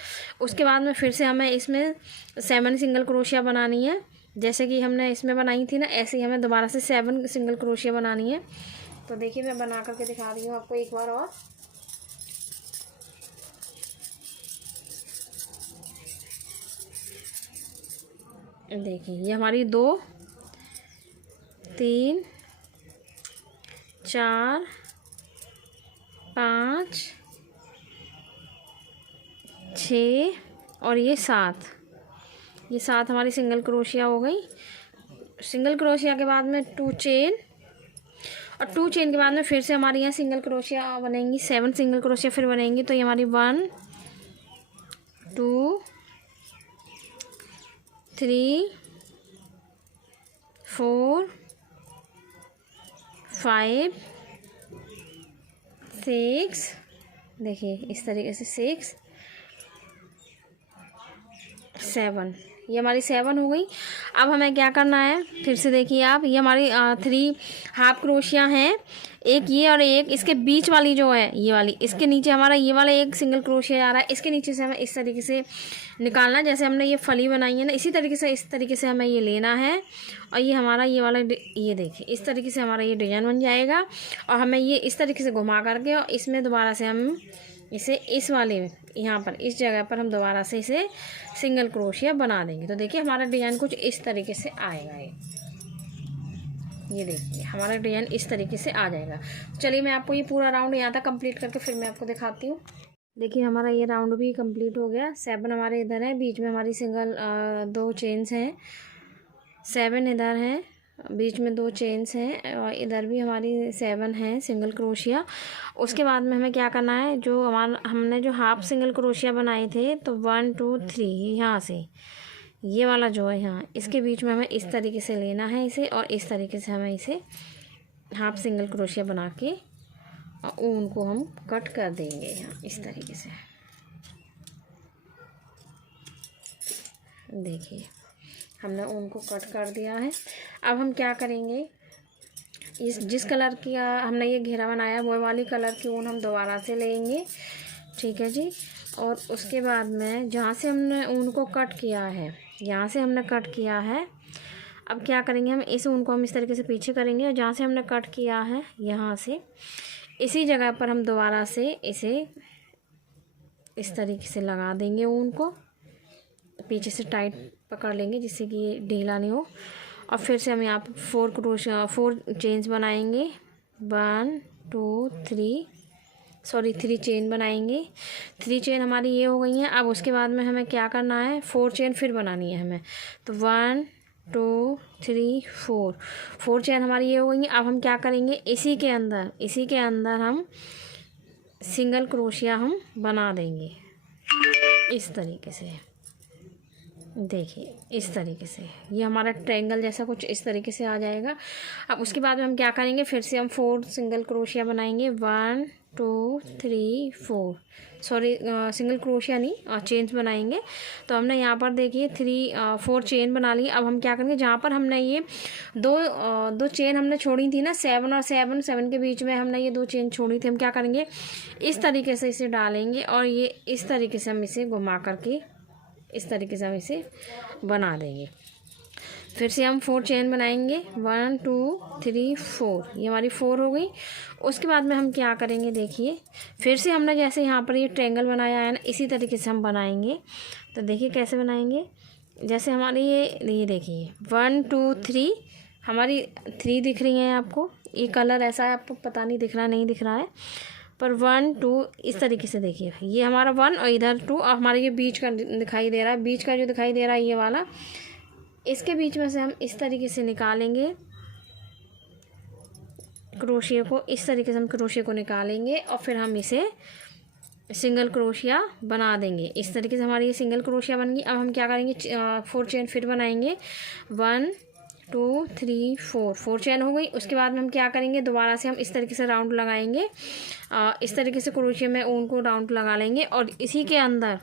उसके बाद में फिर से हमें इसमें 7 सिंगल क्रोशिया बनानी है, जैसे कि हमने इसमें बनाई थी ना, ऐसे ही हमें दोबारा से 7 सिंगल क्रोशिया बनानी है। तो देखिए मैं बना करके दिखा रही हूँ आपको एक बार और। देखिए ये हमारी 2 3 4 5 6 और ये 7, ये 7 हमारी सिंगल क्रोशिया हो गई। सिंगल क्रोशिया के बाद में 2 चेन, और 2 चेन के बाद में फिर से हमारी यहाँ सिंगल क्रोशिया बनेंगी, 7 सिंगल क्रोशिया फिर बनेंगी। तो ये हमारी 1 2 3 4 5 6, देखिए इस तरीके से 6 7, ये हमारी 7 हो गई। अब हमें क्या करना है, फिर से देखिए आप, ये हमारी 3 हाफ क्रोशिया हैं, एक ये और एक इसके बीच वाली जो है ये वाली, इसके नीचे हमारा ये वाला एक सिंगल क्रोशिया आ रहा है, इसके नीचे से हमें इस तरीके से निकालना है, जैसे हमने ये फली बनाई है ना, इसी तरीके से इस तरीके से हमें ये लेना है। और ये हमारा ये वाला, ये देखिए इस तरीके से हमारा ये डिजाइन बन जाएगा। और हमें ये इस तरीके से घुमा करके, और इसमें दोबारा से हम इसे इस वाले यहाँ पर इस जगह पर हम दोबारा से इसे सिंगल क्रोशिया बना देंगे। तो देखिए हमारा डिज़ाइन कुछ इस तरीके से आएगा। ये देखिए हमारा डिज़ाइन इस तरीके से आ जाएगा। चलिए मैं आपको ये पूरा राउंड यहाँ तक कंप्लीट करके फिर मैं आपको दिखाती हूँ। देखिए हमारा ये राउंड भी कंप्लीट हो गया। 7 हमारे इधर है, बीच में हमारी सिंगल 2 चेन्स हैं। 7 इधर हैं, बीच में 2 चेन्स हैं, और इधर भी हमारी 7 हैं सिंगल क्रोशिया। उसके बाद में हमें क्या करना है, जो हमने जो हाफ सिंगल क्रोशिया बनाए थे, तो 1 2 3 यहाँ से ये वाला जो है यहाँ इसके बीच में हमें इस तरीके से लेना है इसे, और इस तरीके से हमें इसे हाफ सिंगल क्रोशिया बना के और ऊन को हम कट कर देंगे यहाँ इस तरीके से। देखिए हमने ऊन को कट कर दिया है। अब हम क्या करेंगे, जिस कलर की हमने ये घेरा बनाया वो वाली कलर की ऊन हम दोबारा से लेंगे, ठीक है जी। और उसके बाद में जहाँ से हमने ऊन को कट किया है, यहाँ से हमने कट किया है, अब क्या करेंगे, हम इस ऊन को हम इस तरीके से पीछे करेंगे, और जहाँ से हमने कट किया है यहाँ से इसी जगह पर हम दोबारा से इसे इस तरीके से लगा देंगे। ऊन को पीछे से टाइट पकड़ लेंगे जिससे कि ये ढीला नहीं हो, और फिर से हम यहाँ पर 4 चेन्स बनाएंगे। 1 2 3 चेन बनाएंगे। 3 चेन हमारी ये हो गई हैं। अब उसके बाद में हमें क्या करना है, 4 चेन फिर बनानी है हमें। तो 1 2 3 4 चेन हमारी ये हो गई हैं। अब हम क्या करेंगे, इसी के अंदर हम सिंगल क्रोशिया हम बना देंगे इस तरीके से। देखिए इस तरीके से ये हमारा ट्रायंगल जैसा कुछ इस तरीके से आ जाएगा। अब उसके बाद में हम क्या करेंगे, फिर से हम 4 सिंगल क्रोशिया बनाएंगे। 1 2 3 4 सिंगल क्रोशिया नहीं, चेन्स बनाएंगे। तो हमने यहाँ पर देखिए 4 चेन बना ली। अब हम क्या करेंगे, जहाँ पर हमने ये दो चेन हमने छोड़ी थी ना, 7 और 7 के बीच में हमने ये 2 चेन छोड़ी थी, हम क्या करेंगे, इस तरीके से इसे डालेंगे, और ये इस तरीके से हम इसे घुमा करके इस तरीके से हम इसे बना देंगे। फिर से हम 4 चेन बनाएंगे। 1 2 3 4 ये हमारी 4 हो गई। उसके बाद में हम क्या करेंगे, देखिए फिर से हमने जैसे यहाँ पर ये ट्रायंगल बनाया है ना, इसी तरीके से हम बनाएंगे। तो देखिए कैसे बनाएंगे, जैसे हमारी ये देखिए 1 2 3 हमारी 3 दिख रही हैं आपको, ये कलर ऐसा है आपको पता नहीं दिख रहा नहीं दिख रहा है, पर 1 2 इस तरीके से देखिए ये हमारा 1 और इधर 2, और हमारा ये बीच का दिखाई दे रहा है, बीच का जो दिखाई दे रहा है ये वाला, इसके बीच में से हम इस तरीके से निकालेंगे क्रोशिया को। इस तरीके से हम क्रोशिया को निकालेंगे और फिर हम इसे सिंगल क्रोशिया बना देंगे। इस तरीके से हमारी ये सिंगल क्रोशिया बन गई। अब हम क्या करेंगे, 4 चेन फिर बनाएंगे। 1 2 3 4 चेन हो गई। उसके बाद में हम क्या करेंगे, दोबारा से हम इस तरीके से राउंड लगाएंगे, इस तरीके से क्रोशिया में ऊन को राउंड लगा लेंगे, और इसी के अंदर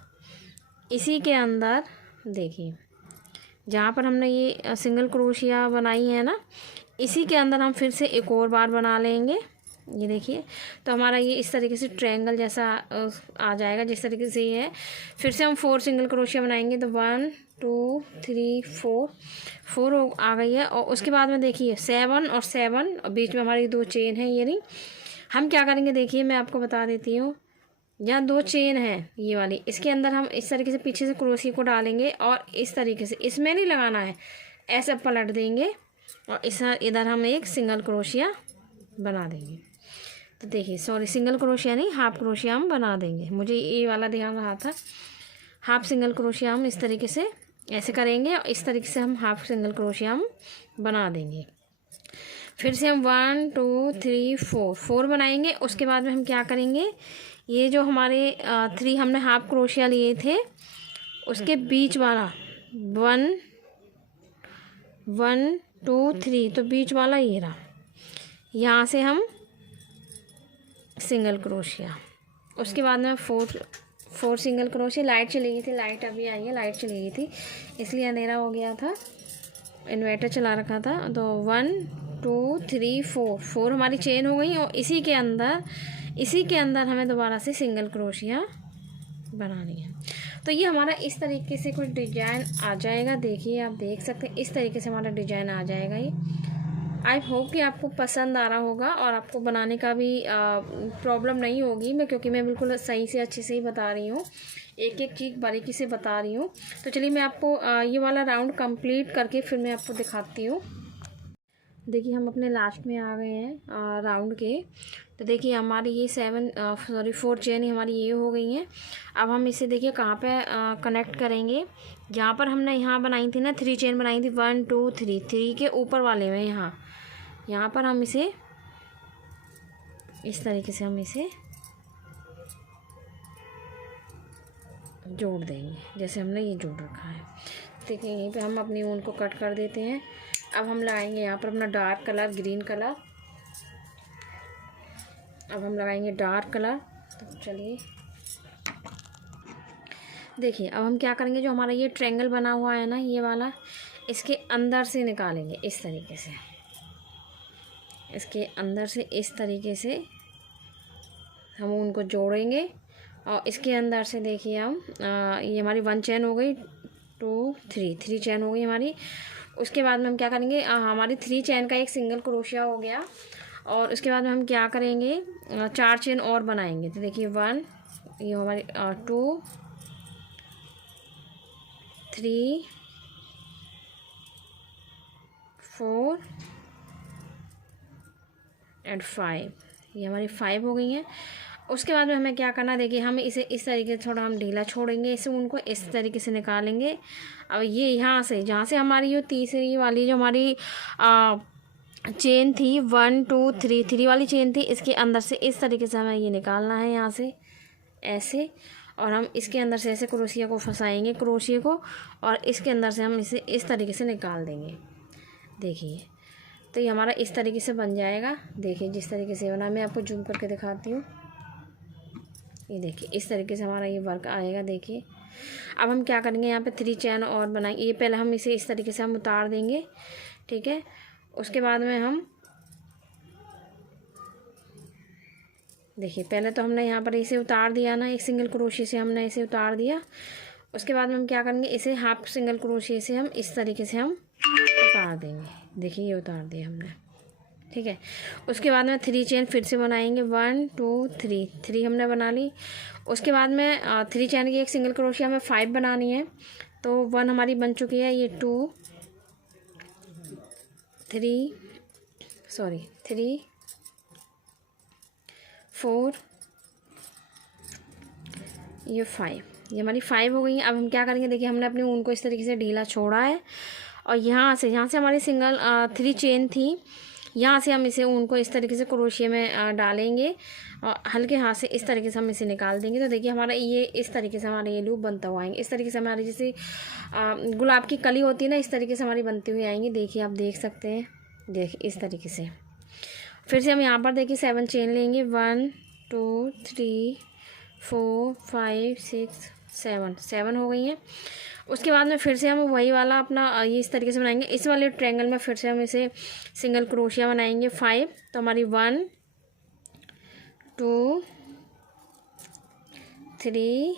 देखिए जहाँ पर हमने ये सिंगल क्रोशिया बनाई है ना, इसी के अंदर हम फिर से एक और बार बना लेंगे। ये देखिए तो हमारा ये इस तरीके से ट्रायंगल जैसा आ जाएगा, जिस तरीके से ये है। फिर से हम 4 सिंगल क्रोशिया बनाएंगे। तो 1 2 3 4 आ गई है। और उसके बाद में देखिए 7 और 7 और बीच में हमारी 2 चेन है। ये नहीं, हम क्या करेंगे, देखिए मैं आपको बता देती हूँ, यहाँ 2 चेन है ये वाली, इसके अंदर हम इस तरीके से पीछे से क्रोशिया को डालेंगे, और इस तरीके से इसमें नहीं लगाना है, ऐसे पलट देंगे, और इधर हम एक सिंगल क्रोशिया बना देंगे। तो देखिए सिंगल क्रोशिया नहीं, हाफ क्रोशिया हम बना देंगे। मुझे ये वाला ध्यान रहा था, हाफ सिंगल क्रोशिया हम इस तरीके से ऐसे करेंगे, और इस तरीके से हम हाफ सिंगल क्रोशिया हम बना देंगे। फिर से हम 1 2 3 4 बनाएंगे। उसके बाद में हम क्या करेंगे, ये जो हमारे 3 हमने हाफ क्रोशिया लिए थे, उसके बीच वाला 1 1 2 3, तो बीच वाला ये रहा, यहाँ से हम सिंगल क्रोशिया। उसके बाद में 4 सिंगल क्रोशिया। लाइट चली गई थी, लाइट अभी आई है, लाइट चली गई थी इसलिए अंधेरा हो गया था, इन्वर्टर चला रखा था। तो 1 2 3 4 हमारी चेन हो गई, और इसी के अंदर हमें दोबारा से सिंगल क्रोशिया बनानी है। तो ये हमारा इस तरीके से कुछ डिजाइन आ जाएगा। देखिए आप देख सकते हैं इस तरीके से हमारा डिजाइन आ जाएगा। ये आई होप कि आपको पसंद आ रहा होगा, और आपको बनाने का भी प्रॉब्लम नहीं होगी, क्योंकि मैं बिल्कुल सही से अच्छे से ही बता रही हूँ, एक एक चीज़ बारीकी से बता रही हूँ। तो चलिए मैं आपको ये वाला राउंड कंप्लीट करके फिर मैं आपको दिखाती हूँ। देखिए हम अपने लास्ट में आ गए हैं राउंड के। तो देखिए हमारी ये 4 चेन हमारी ये हो गई हैं। अब हम इसे देखिए कहाँ पे कनेक्ट करेंगे। जहाँ पर हमने यहाँ बनाई थी ना 3 चेन बनाई थी, 1 2 3, 3 के ऊपर वाले में यहाँ पर हम इसे इस तरीके से हम इसे जोड़ देंगे, जैसे हमने ये जोड़ रखा है। देखिए यहीं पे हम अपनी ऊन को कट कर देते हैं। अब हम लगाएंगे यहाँ पर अपना डार्क कलर, ग्रीन कलर। अब हम लगाएंगे डार्क कलर। तो चलिए देखिए अब हम क्या करेंगे, जो हमारा ये ट्रायंगल बना हुआ है ना ये वाला, इसके अंदर से निकालेंगे इस तरीके से। इसके अंदर से इस तरीके से हम उनको जोड़ेंगे और इसके अंदर से देखिए हम ये हमारी 1 चेन हो गई, 2 3 चेन हो गई हमारी। उसके बाद में हम क्या करेंगे, हमारी 3 चेन का एक सिंगल क्रोशिया हो गया। और उसके बाद में हम क्या करेंगे, 4 चेन और बनाएंगे। तो देखिए 1, ये हमारी 2 3 4 एंड 5, ये हमारी 5 हो गई हैं। उसके बाद में हमें क्या करना है, देखिए हम इसे इस तरीके से थोड़ा हम ढीला छोड़ेंगे, इसे उनको इस तरीके से निकालेंगे। अब ये यहाँ से जहाँ से हमारी ये तीसरी वाली जो हमारी चेन थी 1 2 3 वाली चेन थी, इसके अंदर से इस तरीके से हमें ये निकालना है यहाँ से ऐसे। और हम इसके अंदर से ऐसे क्रोशिया को फंसाएंगे, क्रोशिया को, और इसके अंदर से हम इसे इस तरीके से निकाल देंगे। देखिए तो ये हमारा इस तरीके से बन जाएगा। देखिए जिस तरीके से बना, मैं आपको जूम करके दिखाती हूँ। ये देखिए इस तरीके से हमारा ये वर्क आएगा। देखिए अब हम क्या करेंगे, यहाँ पे 3 चेन और बनाएंगे। ये पहले हम इसे इस तरीके से हम उतार देंगे, ठीक है। उसके बाद में हम देखिए पहले तो हमने यहाँ पर इसे उतार दिया ना, एक सिंगल क्रोशिया से हमने इसे उतार दिया। उसके बाद में हम क्या करेंगे, इसे हाफ सिंगल क्रोशिया से हम इस तरीके से हम उतार देंगे। देखिए ये उतार दिया हमने, ठीक है। उसके बाद में 3 चेन फिर से बनाएंगे, 1 2 3 हमने बना ली। उसके बाद में 3 चेन की एक सिंगल क्रोशिया में 5 बनानी है। तो 1 हमारी बन चुकी है, ये 2 3 4 ये 5, ये हमारी 5 हो गई है। अब हम क्या करेंगे, देखिए हमने अपनी ऊन को इस तरीके से ढीला छोड़ा है और यहाँ से हमारी सिंगल 3 चेन थी, यहाँ से हम इसे ऊन को इस तरीके से क्रोशिया में डालेंगे और हल्के हाथ से इस तरीके से हम इसे निकाल देंगे। तो देखिए हमारा ये इस तरीके से हमारा ये लूप बनता हुआ आएंगे। इस तरीके से हमारी जैसे गुलाब की कली होती है ना, इस तरीके से हमारी बनती हुई आएंगी। देखिए आप देख सकते हैं, देखिए इस तरीके से। फिर से हम यहाँ पर देखिए 7 चेन लेंगे, 1 2 3 4 5 6 7 हो गई हैं। उसके बाद में फिर से हम वही वाला अपना ये इस तरीके से बनाएंगे। इस वाले ट्रायंगल में फिर से हम इसे सिंगल क्रोशिया बनाएंगे 5। तो हमारी 1 2 3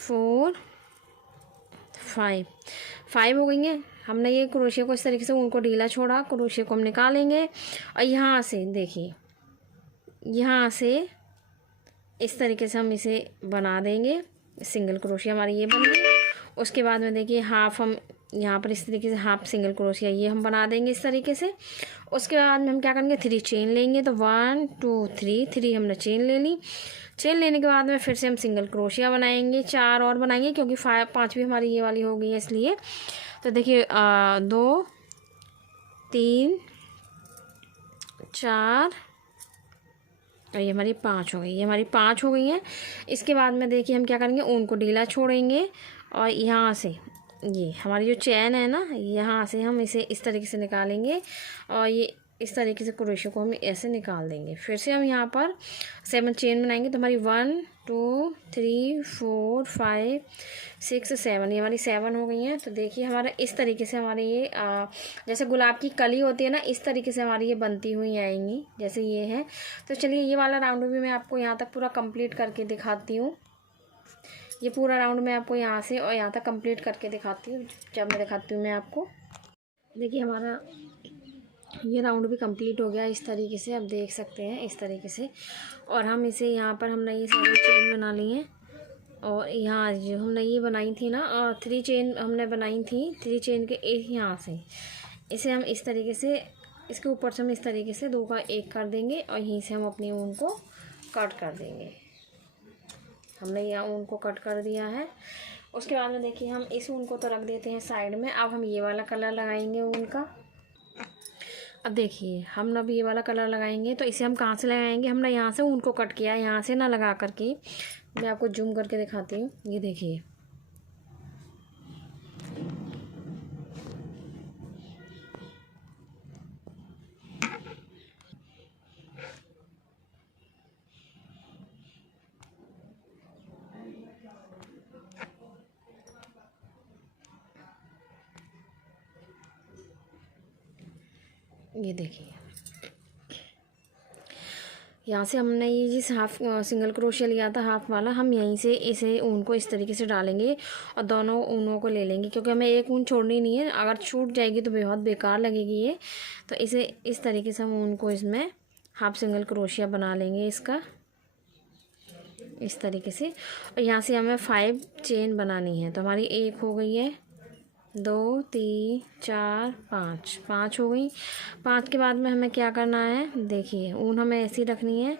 4 5 हो गई हैं। हमने ये क्रोशिया को इस तरीके से उनको ढीला छोड़ा, क्रोशिया को हम निकालेंगे और यहाँ से देखिए यहाँ से इस तरीके से हम इसे बना देंगे। सिंगल क्रोशिया हमारी ये बन गई। उसके बाद में देखिए हाफ हम यहाँ पर इस तरीके से हाफ सिंगल क्रोशिया ये हम बना देंगे इस तरीके से। उसके बाद में हम क्या करेंगे, 3 चेन लेंगे। तो 1 2 3 हमने चेन ले ली। चेन लेने के बाद में फिर से हम सिंगल क्रोशिया बनाएंगे, 4 और बनाएंगे क्योंकि 5वीं हमारी ये वाली हो गई है इसलिए। तो देखिए 2 3 4 और ये हमारी 5 हो गई, ये हमारी 5 हो गई हैं। इसके बाद में देखिए हम क्या करेंगे, ऊन को ढीला छोड़ेंगे और यहाँ से ये हमारी जो चैन है ना, यहाँ से हम इसे इस तरीके से निकालेंगे और ये इस तरीके से क्रोशिया को हम ऐसे निकाल देंगे। फिर से हम यहाँ पर 7 चेन बनाएंगे। तो हमारी 1 2 3 4 5 6 7 ये हमारी 7 हो गई हैं। तो देखिए हमारा इस तरीके से हमारे ये जैसे गुलाब की कली होती है ना, इस तरीके से हमारी ये बनती हुई आएंगी जैसे ये है। तो चलिए ये वाला राउंड भी मैं आपको यहाँ तक पूरा कंप्लीट करके दिखाती हूँ। ये पूरा राउंड मैं आपको यहाँ से और यहाँ तक कंप्लीट करके दिखाती हूँ। जब मैं दिखाती हूँ मैं आपको, देखिए हमारा ये राउंड भी कंप्लीट हो गया इस तरीके से, आप देख सकते हैं इस तरीके से। और हम इसे यहाँ पर हमने ये सारी चेन बना ली हैं। और यहाँ जो हमने ये बनाई थी ना 3 चेन हमने बनाई थी, 3 चेन के एक यहाँ से इसे हम इस तरीके से इसके ऊपर से हम इस तरीके से 2 का 1 कर देंगे और यहीं से हम अपनी ऊन को कट कर देंगे। हमने यहाँ ऊन को कट कर दिया है। उसके बाद में देखिए हम इस ऊन को तो रख देते हैं साइड में। अब हम ये वाला कलर लगाएंगे ऊन का। अब देखिए हम अब ये वाला कलर लगाएंगे तो इसे हम कहाँ से लगाएंगे, हमने यहाँ से ऊन को कट किया, यहाँ से ना लगा करके मैं आपको जूम करके दिखाती हूँ। ये देखिए ये देखिए यहाँ से हमने ये जिस हाफ सिंगल क्रोशिया लिया था हाफ वाला, हम यहीं से इसे ऊन को इस तरीके से डालेंगे और दोनों ऊनों को ले लेंगे, क्योंकि हमें एक ऊन छोड़नी नहीं है। अगर छूट जाएगी तो बहुत बेकार लगेगी ये। तो इसे इस तरीके से हम ऊन को इसमें हाफ सिंगल क्रोशिया बना लेंगे इसका इस तरीके से। और यहाँ से हमें 5 चेन बनानी है। तो हमारी 1 हो गई है, 2 3 4 5 5 हो गई। 5 के बाद में हमें क्या करना है, देखिए ऊन हमें ऐसी रखनी है,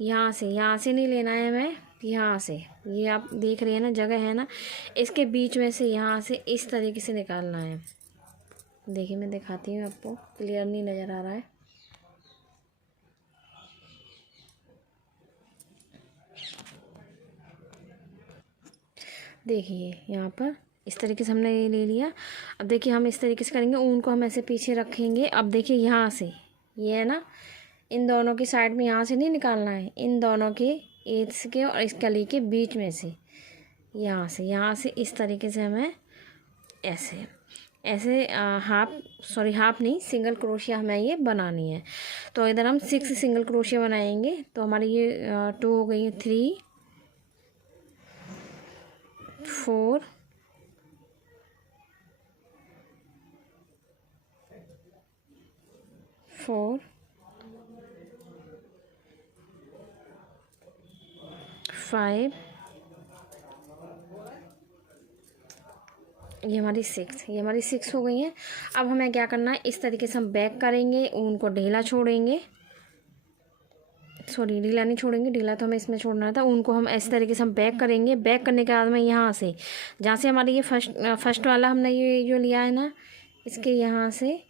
यहाँ से नहीं लेना है हमें, यहाँ से ये आप देख रहे हैं ना जगह है ना, इसके बीच में से यहाँ से इस तरीके से निकालना है। देखिए मैं दिखाती हूँ आपको, क्लियर नहीं नज़र आ रहा है। देखिए यहाँ पर इस तरीके से हमने ले लिया। अब देखिए हम इस तरीके से करेंगे, ऊन को हम ऐसे पीछे रखेंगे। अब देखिए यहाँ से ये है ना, इन दोनों की साइड में यहाँ से नहीं निकालना है, इन दोनों के एज के और इस कली के बीच में से यहाँ से इस तरीके से हमें ऐसे ऐसे हाफ नहीं सिंगल क्रोशिया हमें ये बनानी है। तो इधर हम 6 सिंगल क्रोशिया बनाएंगे। तो हमारी ये 2 हो गई, 3 4 4 5 ये हमारी 6 हो गई हैं। अब हमें क्या करना है, इस तरीके से हम बैक करेंगे, ऊन को ढीला छोड़ेंगे, सॉरी ढीला नहीं छोड़ेंगे, ढीला तो हमें इसमें छोड़ना था। ऊन को हम इस तरीके से हम बैक करेंगे। बैक करने के बाद में यहाँ से जहाँ से हमारी ये फर्स्ट वाला हमने ये जो लिया है ना, इसके यहाँ से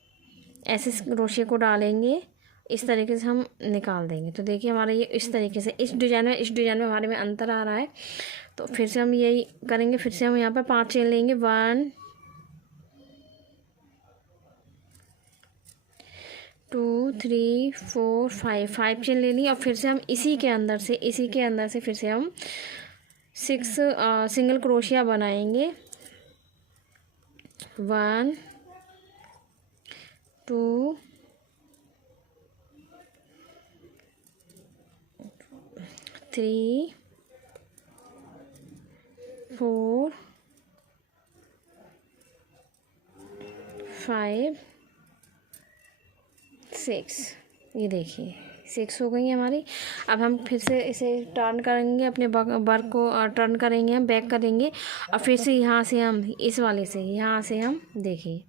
ऐसे क्रोशिया को डालेंगे, इस तरीके से हम निकाल देंगे। तो देखिए हमारा ये इस तरीके से इस डिज़ाइन में हमारे में अंतर आ रहा है। तो फिर से हम यही करेंगे, फिर से हम यहाँ पर 5 चेन लेंगे, 1 2 3 4 5 चेन ले ली। और फिर से हम इसी के अंदर से फिर से हम 6 सिंगल क्रोशिया बनाएंगे, 1 2 3 4 5 6 ये देखिए 6 हो गई है हमारी। अब हम फिर से इसे टर्न करेंगे, अपने वर्क को टर्न करेंगे, हम बैक करेंगे और फिर से यहाँ से हम इस वाले से यहाँ से हम देखिए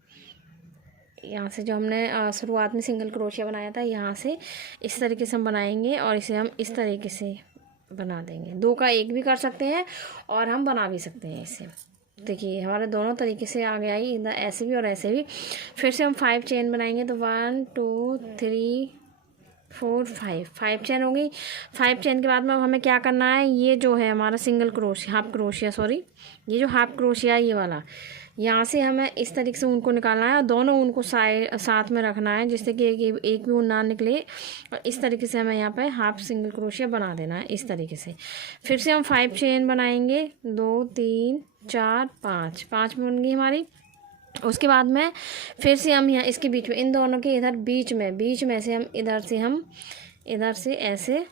यहाँ से जो हमने शुरुआत में सिंगल क्रोशिया बनाया था, यहाँ से इस तरीके से हम बनाएंगे और इसे हम इस तरीके से बना देंगे। 2 का 1 भी कर सकते हैं और हम बना भी सकते हैं इसे। देखिए हमारे दोनों तरीके से आगे आई, इधर ऐसे भी और ऐसे भी। फिर से हम 5 चेन बनाएंगे। तो 1 2 3 4 5 चेन हो गई। 5 चेन के बाद में अब हमें क्या करना है, ये जो है हमारा single crochet half crochet sorry ये जो हाफ क्रोशिया ये वाला, यहाँ से हमें इस तरीके से उनको निकालना है और दोनों उनको साथ में रखना है, जिससे कि एक भी ऊन ना निकले। और इस तरीके से हमें यहाँ पे हाफ सिंगल क्रोशिया बना देना है इस तरीके से। फिर से हम 5 चेन बनाएंगे, 2 3 4 5 बन गई हमारी। उसके बाद में फिर से हम यहाँ इसके बीच में इन दोनों के इधर बीच में से हम इधर से ऐसे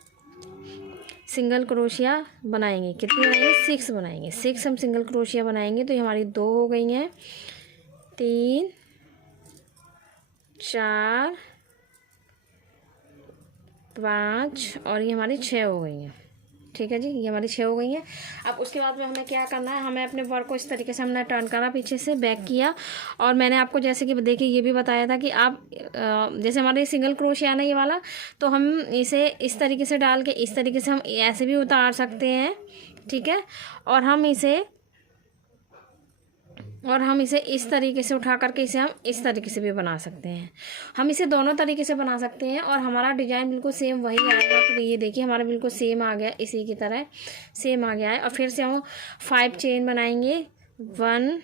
सिंगल क्रोशिया बनाएंगे। कितनी बनाएंगे, 6 बनाएंगे। 6 हम सिंगल क्रोशिया बनाएंगे। तो ये हमारी 2 हो गई हैं, 3 4 5 और ये हमारी 6 हो गई हैं। ठीक है जी, ये हमारी 6 हो गई हैं। अब उसके बाद में हमें क्या करना है, हमें अपने वर्क को इस तरीके से हमने टर्न करा, पीछे से बैक किया। और मैंने आपको जैसे कि देखिए ये भी बताया था कि आप जैसे हमारे सिंगल क्रोशिया ना ये वाला, तो हम इसे इस तरीके से डाल के इस तरीके से हम ऐसे भी उतार सकते हैं, ठीक है। और हम इसे इस तरीके से उठा करके इसे हम इस तरीके से भी बना सकते हैं। हम इसे दोनों तरीके से बना सकते हैं और हमारा डिज़ाइन बिल्कुल सेम वही आएगा। तो ये देखिए हमारा बिल्कुल सेम आ गया, इसी की तरह सेम आ गया है। और फिर से हम 5 चेन बनाएंगे, 1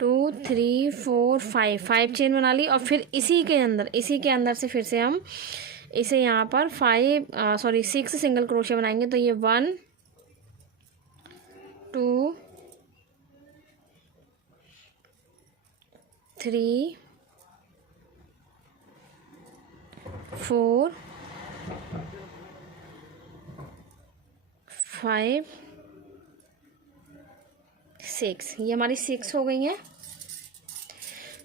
2 3 4 5 चेन बना ली। और फिर इसी के अंदर से फिर से हम इसे यहाँ पर 6 सिंगल क्रोशिया बनाएंगे। तो ये 1 2 3 4 5 6, ये हमारी 6 हो गई हैं।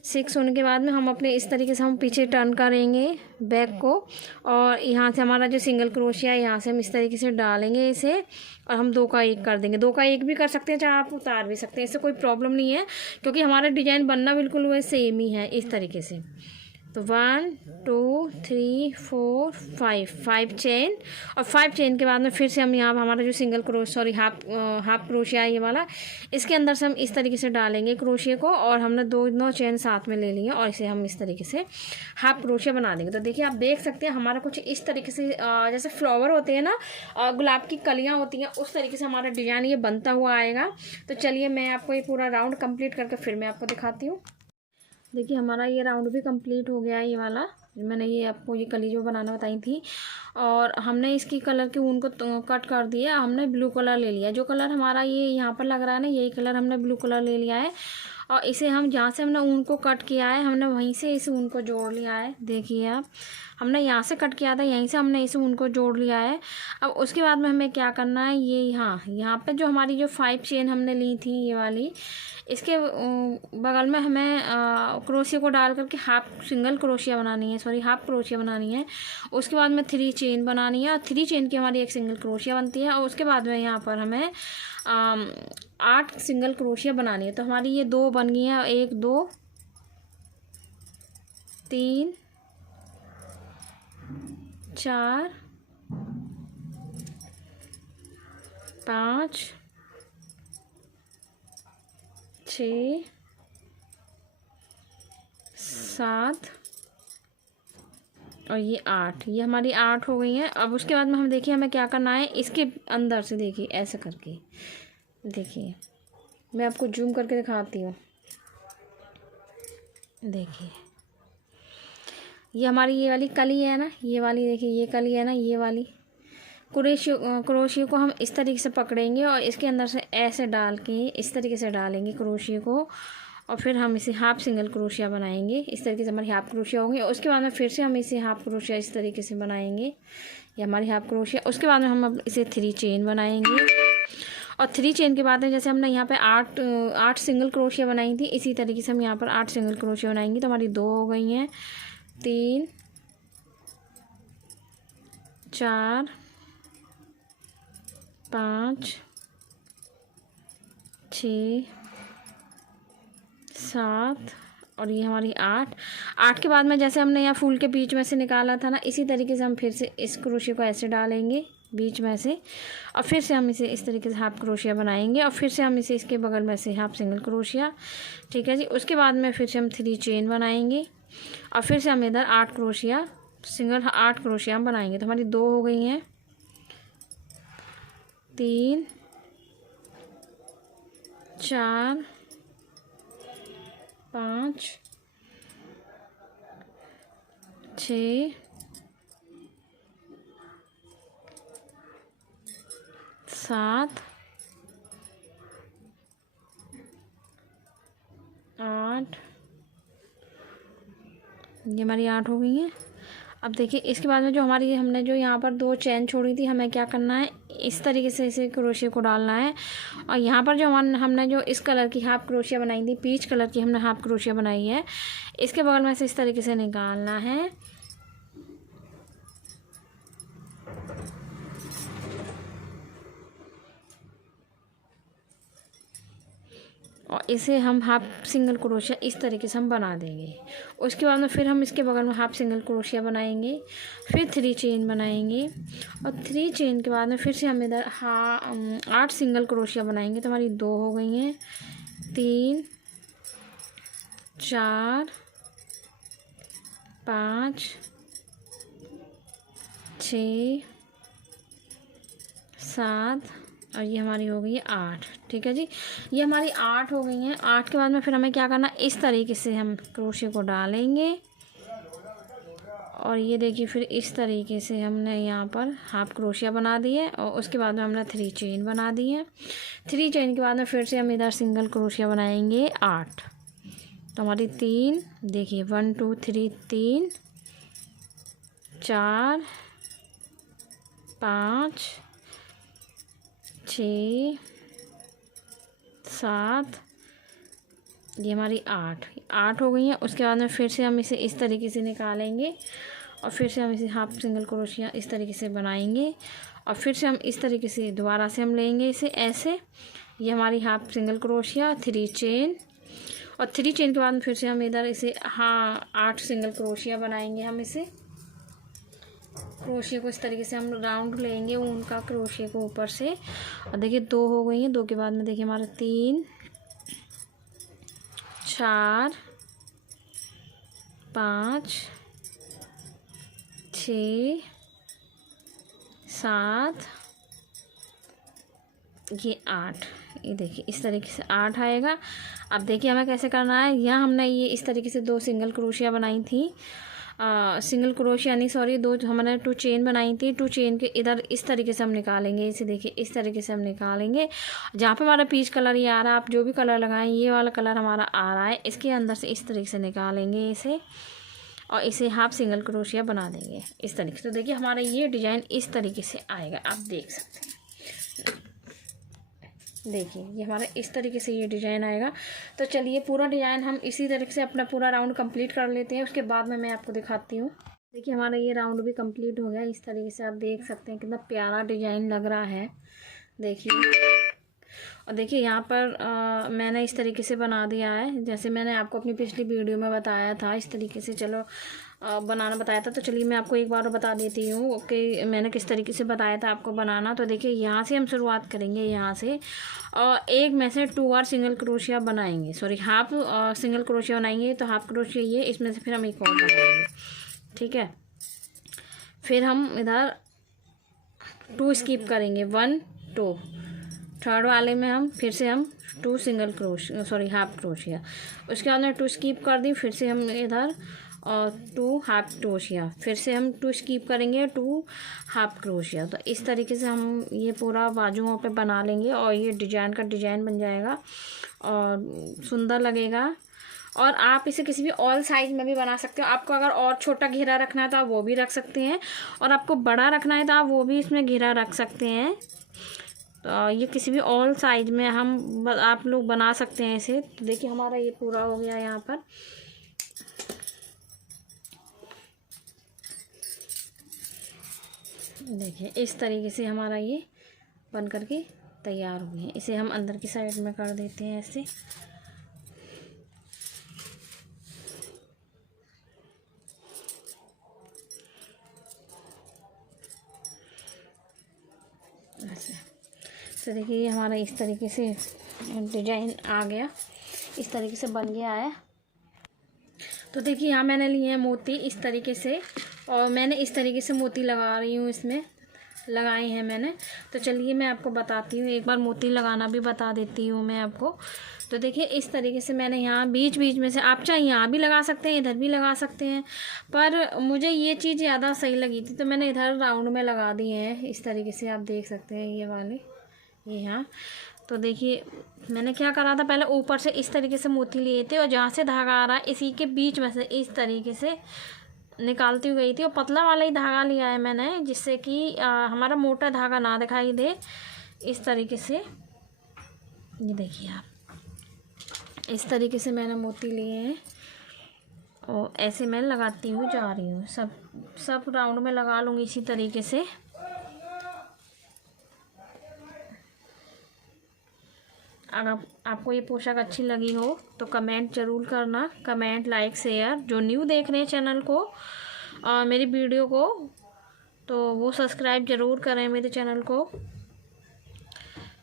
6 होने के बाद में हम अपने इस तरीके से हम पीछे टर्न करेंगे बैक को, और यहाँ से हमारा जो सिंगल क्रोशिया है यहाँ से हम इस तरीके से डालेंगे इसे, और हम 2 का 1 कर देंगे। 2 का 1 भी कर सकते हैं, चाहे आप उतार भी सकते हैं, इससे कोई प्रॉब्लम नहीं है, क्योंकि हमारा डिजाइन बनना बिल्कुल वह सेम ही है इस तरीके से। तो 1 2 3 4 5 चेन, और 5 चेन के बाद में फिर से हम यहाँ हमारा जो सिंगल हाफ क्रोशिया है ये वाला, इसके अंदर से हम इस तरीके से डालेंगे क्रोशिया को, और हमने 2 चेन साथ में ले लिए और इसे हम इस तरीके से हाफ क्रोशिया बना देंगे। तो देखिए आप देख सकते हैं हमारा कुछ इस तरीके से जैसे फ्लावर होते हैं ना, गुलाब की कलियाँ होती हैं, उस तरीके से हमारा डिजाइन ये बनता हुआ आएगा। तो चलिए मैं आपको ये पूरा राउंड कंप्लीट करके फिर मैं आपको दिखाती हूँ। देखिए हमारा ये राउंड भी कंप्लीट हो गया है, ये वाला मैंने ये आपको ये कली जो बनाना बताई थी, और हमने इसकी कलर की ऊन को कट कर दिया। हमने ब्लू कलर ले लिया, जो कलर हमारा ये यहाँ पर लग रहा है ना, यही कलर हमने ब्लू कलर ले लिया है। और इसे हम जहाँ से हमने ऊन को कट किया है, हमने वहीं से इस ऊन को जोड़ लिया है। देखिए आप, हमने यहाँ से कट किया था, यहीं से हमने इस ऊन को जोड़ लिया है। अब उसके बाद में हमें क्या करना है, ये यहाँ पे जो हमारी जो 5 चेन हमने ली थी ये वाली, इसके बगल में हमें क्रोशिया को डाल करके हाफ क्रोशिया बनानी है। उसके बाद में 3 चेन बनानी है, और 3 चेन की हमारी एक सिंगल क्रोशिया बनती है। और उसके बाद में यहाँ पर हमें 8 सिंगल क्रोशिया बनानी है। तो हमारी ये 2 बन गई हैं, 1 2 3 4 5 6 7 और ये 8, ये हमारी 8 हो गई हैं। अब उसके बाद में हम देखिए हमें क्या करना है, इसके अंदर से देखिए ऐसे करके, देखिए मैं आपको जूम करके दिखाती हूँ। देखिए ये हमारी ये वाली कली है ना, ये वाली देखिए ये कली है ना, ये वाली क्रोशिया को हम इस तरीके से पकड़ेंगे और इसके अंदर से ऐसे डाल के इस तरीके से डालेंगे क्रोशिया को, और फिर हम इसे हाफ सिंगल क्रोशिया बनाएंगे। इस तरीके से हमारी हाफ क्रोशिया होंगी, और उसके बाद में फिर से हम इसे हाफ क्रोशिया इस तरीके से बनाएंगे, ये हमारी हाफ क्रोशिया। उसके बाद में हम अब इसे 3 चेन बनाएंगे, और 3 चेन के बाद में जैसे हमने यहाँ पे 8 सिंगल क्रोशिया बनाई थी, इसी तरीके से हम यहाँ पर 8 सिंगल क्रोशिया बनाएंगे। तो हमारी 2 हो गई हैं, 3 4 5 6 7 और ये हमारी 8 के बाद में जैसे हमने यहाँ फूल के बीच में से निकाला था ना, इसी तरीके से हम फिर से इस क्रोशिया को ऐसे डालेंगे बीच में से, और फिर से हम इसे इस तरीके से हाफ क्रोशिया बनाएंगे, और फिर से हम इसे इसके बगल में से हाफ सिंगल क्रोशिया, ठीक है जी। उसके बाद में फिर से हम 3 चेन बनाएंगे, और फिर से हम इधर 8 क्रोशिया हम बनाएंगे। तो हमारी 2 हो गई हैं, 3 4 5 6 7 8, ये हमारी 8 हो गई हैं। अब देखिए इसके बाद में जो हमारी हमने जो यहाँ पर 2 चेन छोड़ी थी, हमें क्या करना है, इस तरीके से इसे क्रोशिया को डालना है, और यहाँ पर जो हमने जो इस कलर की हाफ क्रोशिया बनाई थी, पीच कलर की हमने हाफ क्रोशिया बनाई है, इसके बगल में से इस तरीके से निकालना है, और इसे हम हाफ सिंगल क्रोशिया इस तरीके से हम बना देंगे। उसके बाद में फिर हम इसके बगल में हाफ सिंगल क्रोशिया बनाएंगे, फिर 3 चेन बनाएंगे और 3 चेन के बाद में फिर से हम इधर 8 सिंगल क्रोशिया बनाएंगे। तो हमारी 2 हो गई हैं, 3 4 5 6 7 और ये हमारी हो गई है 8। ठीक है जी, ये हमारी 8 हो गई हैं। 8 के बाद में फिर हमें क्या करना, इस तरीके से हम क्रोशिया को डालेंगे और ये देखिए फिर इस तरीके से हमने यहाँ पर हाफ क्रोशिया बना दी है और उसके बाद में हमने 3 चेन बना दी है। 3 चेन के बाद में फिर से हम इधर सिंगल क्रोशिया बनाएंगे 8। तो हमारी 3 देखिए 1 2 3 3 4 5 6 7 ये हमारी 8 हो गई हैं। उसके बाद में फिर से हम इसे इस तरीके से निकालेंगे और फिर से हम इसे हाफ सिंगल क्रोशिया इस तरीके से बनाएंगे और फिर से हम इस तरीके से दोबारा से हम लेंगे इसे ऐसे। ये हमारी हाफ सिंगल क्रोशिया, 3 चेन और 3 चेन के बाद में फिर से हम इधर इसे 8 सिंगल क्रोशिया बनाएंगे। हम इसे क्रोशिया को इस तरीके से हम राउंड लेंगे ऊन का क्रोशिया को ऊपर से और देखिए 2 हो गई हैं। 2 के बाद में देखिए हमारा 3 4 5 6 7 ये 8। ये देखिए इस तरीके से 8 आएगा। अब देखिए हमें कैसे करना है, यहाँ हमने ये इस तरीके से 2 सिंगल क्रोशिया बनाई थी, सिंगल क्रोशिया नहीं सॉरी 2 हमने 2 चेन बनाई थी। 2 चेन के इधर इस तरीके से हम निकालेंगे इसे, देखिए इस तरीके से हम निकालेंगे। जहाँ पे हमारा पीच कलर ये आ रहा है, आप जो भी कलर लगाएं ये वाला कलर हमारा आ रहा है, इसके अंदर से इस तरीके से निकालेंगे इसे और इसे हाफ सिंगल क्रोशिया बना देंगे इस तरीके से। तो देखिए हमारा ये डिज़ाइन इस तरीके से आएगा, आप देख सकते हैं। देखिए ये हमारा इस तरीके से ये डिज़ाइन आएगा। तो चलिए पूरा डिज़ाइन हम इसी तरीके से अपना पूरा राउंड कंप्लीट कर लेते हैं, उसके बाद में मैं आपको दिखाती हूँ। देखिए हमारा ये राउंड भी कंप्लीट हो गया। इस तरीके से आप देख सकते हैं कितना प्यारा डिज़ाइन लग रहा है, देखिए। और देखिए यहाँ पर मैंने इस तरीके से बना दिया है, जैसे मैंने आपको अपनी पिछली वीडियो में बताया था इस तरीके से चलो बनाना बताया था। तो चलिए मैं आपको एक बार बता देती हूँ कि मैंने किस तरीके से बताया था आपको बनाना। तो देखिए यहाँ से हम शुरुआत करेंगे, यहाँ से और एक में से 2 बार सिंगल क्रोशिया बनाएंगे, सॉरी हाफ सिंगल क्रोशिया बनाएंगे। तो हाफ क्रोशिया ये, इसमें से फिर हम एक और बनाएंगे, ठीक है। फिर हम इधर 2 स्किप करेंगे, 1 2, थर्ड वाले में हम फिर से हम 2 single crochet sorry half crochet, उसके बाद में 2 स्किप कर दी, फिर से हम इधर और 2 हाफ क्रोशिया, फिर से हम 2 स्किप करेंगे 2 हाफ क्रोशिया। तो इस तरीके से हम ये पूरा बाजुओं पे बना लेंगे और ये डिजाइन का डिजाइन बन जाएगा और सुंदर लगेगा। और आप इसे किसी भी ऑल साइज में भी बना सकते हो। आपको अगर और छोटा घेरा रखना है तो आप वो भी रख सकते हैं और आपको बड़ा रखना है तो आप वो भी इसमें घेरा रख सकते हैं। तो ये किसी भी ऑल साइज में हम आप लोग बना सकते हैं इसे। तो देखिए हमारा ये पूरा हो गया यहाँ पर। देखिए इस तरीके से हमारा ये बन करके तैयार हो गया। इसे हम अंदर की साइड में कर देते हैं ऐसे। ऐसे तो देखिए ये हमारा इस तरीके से डिजाइन आ गया, इस तरीके से बन गया है। तो देखिए यहाँ मैंने लिए हैं मोती इस तरीके से और मैंने इस तरीके से मोती लगा रही हूँ, इसमें लगाए हैं मैंने। तो चलिए मैं आपको बताती हूँ, एक बार मोती लगाना भी बता देती हूँ मैं आपको। तो देखिए इस तरीके से मैंने यहाँ बीच बीच में से, आप चाहे यहाँ भी लगा सकते हैं, इधर भी लगा सकते हैं, पर मुझे ये चीज़ ज़्यादा सही लगी थी तो मैंने इधर राउंड में लगा दिए हैं इस तरीके से। आप देख सकते हैं ये वाले, ये यहाँ। तो देखिए मैंने क्या करा था, पहले ऊपर से इस तरीके से मोती लिए थे और जहाँ से धागा आ रहा है इसी के बीच में से इस तरीके से निकालती हुई गई थी। और पतला वाला ही धागा लिया है मैंने, जिससे कि हमारा मोटा धागा ना दिखाई दे। इस तरीके से ये देखिए आप, इस तरीके से मैंने मोती लिए हैं और ऐसे मैं लगाती हुई जा रही हूँ। सब राउंड में लगा लूँगी इसी तरीके से। अगर आपको ये पोशाक अच्छी लगी हो तो कमेंट ज़रूर करना, कमेंट, लाइक, शेयर। जो न्यू देख रहे हैं चैनल को, मेरी वीडियो को, तो वो सब्सक्राइब ज़रूर करें मेरे चैनल को,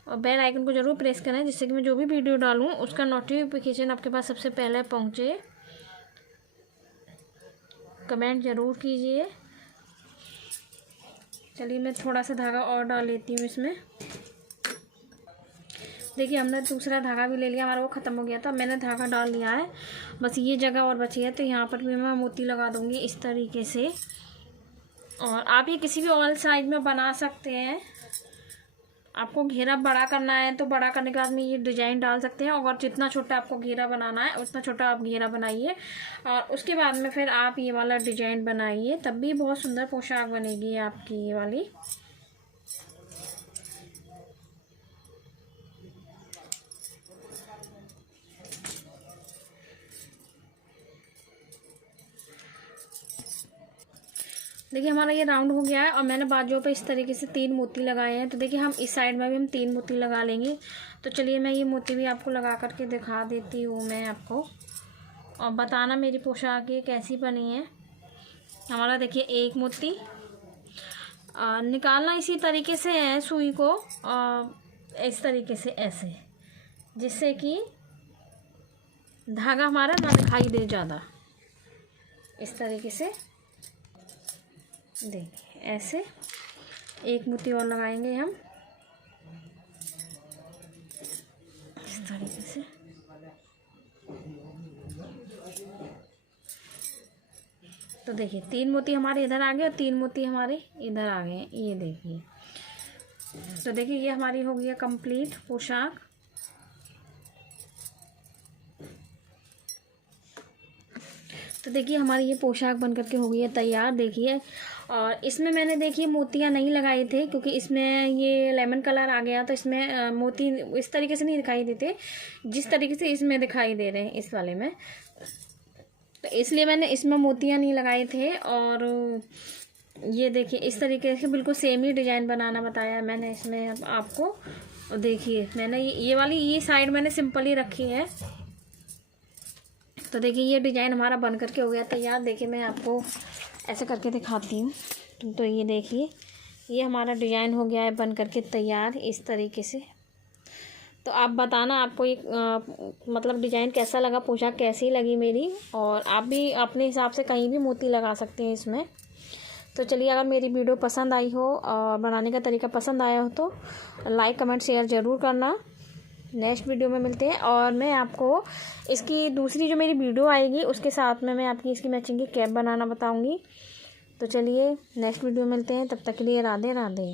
और बेल आइकन को ज़रूर प्रेस करें, जिससे कि मैं जो भी वीडियो डालूँ उसका नोटिफिकेशन आपके पास सबसे पहले पहुँचे। कमेंट ज़रूर कीजिए। चलिए मैं थोड़ा सा धागा और डाल लेती हूँ इसमें। देखिए हमने दूसरा धागा भी ले लिया, हमारा वो ख़त्म हो गया था, मैंने धागा डाल लिया है, बस ये जगह और बची है। तो यहाँ पर भी मैं मोती लगा दूँगी इस तरीके से। और आप ये किसी भी ऑल साइज में बना सकते हैं। आपको घेरा बड़ा करना है तो बड़ा करने के बाद में ये डिज़ाइन डाल सकते हैं, और जितना छोटा आपको घेरा बनाना है उतना छोटा आप घेरा बनाइए, और उसके बाद में फिर आप ये वाला डिज़ाइन बनाइए, तब भी बहुत सुंदर पोशाक बनेगी आपकी ये वाली। देखिए हमारा ये राउंड हो गया है, और मैंने बाजुओं पे इस तरीके से 3 मोती लगाए हैं। तो देखिए हम इस साइड में भी हम 3 मोती लगा लेंगे। तो चलिए मैं ये मोती भी आपको लगा करके दिखा देती हूँ मैं आपको, और बताना मेरी पोशाक ये कैसी बनी है। हमारा देखिए एक मोती निकालना इसी तरीके से है सुई को, इस तरीके से ऐसे, जिससे कि धागा हमारा ना दिखाई दे ज़्यादा। इस तरीके से देखिए ऐसे एक मोती और लगाएंगे हम इस तरीके से। तो देखिए 3 मोती हमारे इधर आ गए और 3 मोती हमारे इधर आ गए, ये देखिए। तो देखिए ये हमारी हो गई है कंप्लीट पोशाक। तो देखिए हमारी ये पोशाक बन करके हो गई है तैयार। देखिए, और इसमें मैंने देखिए मोतियाँ नहीं लगाए थे, क्योंकि इसमें ये लेमन कलर आ गया, तो इसमें मोती इस तरीके से नहीं दिखाई देते जिस तरीके से इसमें दिखाई दे रहे हैं इस वाले में। तो इसलिए मैंने इसमें मोतियाँ नहीं लगाए थे। और ये देखिए इस तरीके से बिल्कुल सेम ही डिज़ाइन बनाना बताया मैंने इसमें आपको। और देखिए मैंने ये वाली ये साइड मैंने सिंपल ही रखी है। तो देखिए ये डिज़ाइन हमारा बन करके हो गया तैयार। देखिए मैं आपको ऐसे करके दिखाती हूँ। तो ये देखिए ये हमारा डिज़ाइन हो गया है बन करके तैयार इस तरीके से। तो आप बताना आपको ये मतलब डिज़ाइन कैसा लगा, पोशाक कैसी लगी मेरी, और आप भी अपने हिसाब से कहीं भी मोती लगा सकते हैं इसमें। तो चलिए अगर मेरी वीडियो पसंद आई हो और बनाने का तरीका पसंद आया हो तो लाइक, कमेंट, शेयर ज़रूर करना। नेक्स्ट वीडियो में मिलते हैं, और मैं आपको इसकी दूसरी जो मेरी वीडियो आएगी उसके साथ में मैं आपकी इसकी मैचिंग की कैप बनाना बताऊंगी। तो चलिए नेक्स्ट वीडियो मिलते हैं, तब तक के लिए राधे राधे।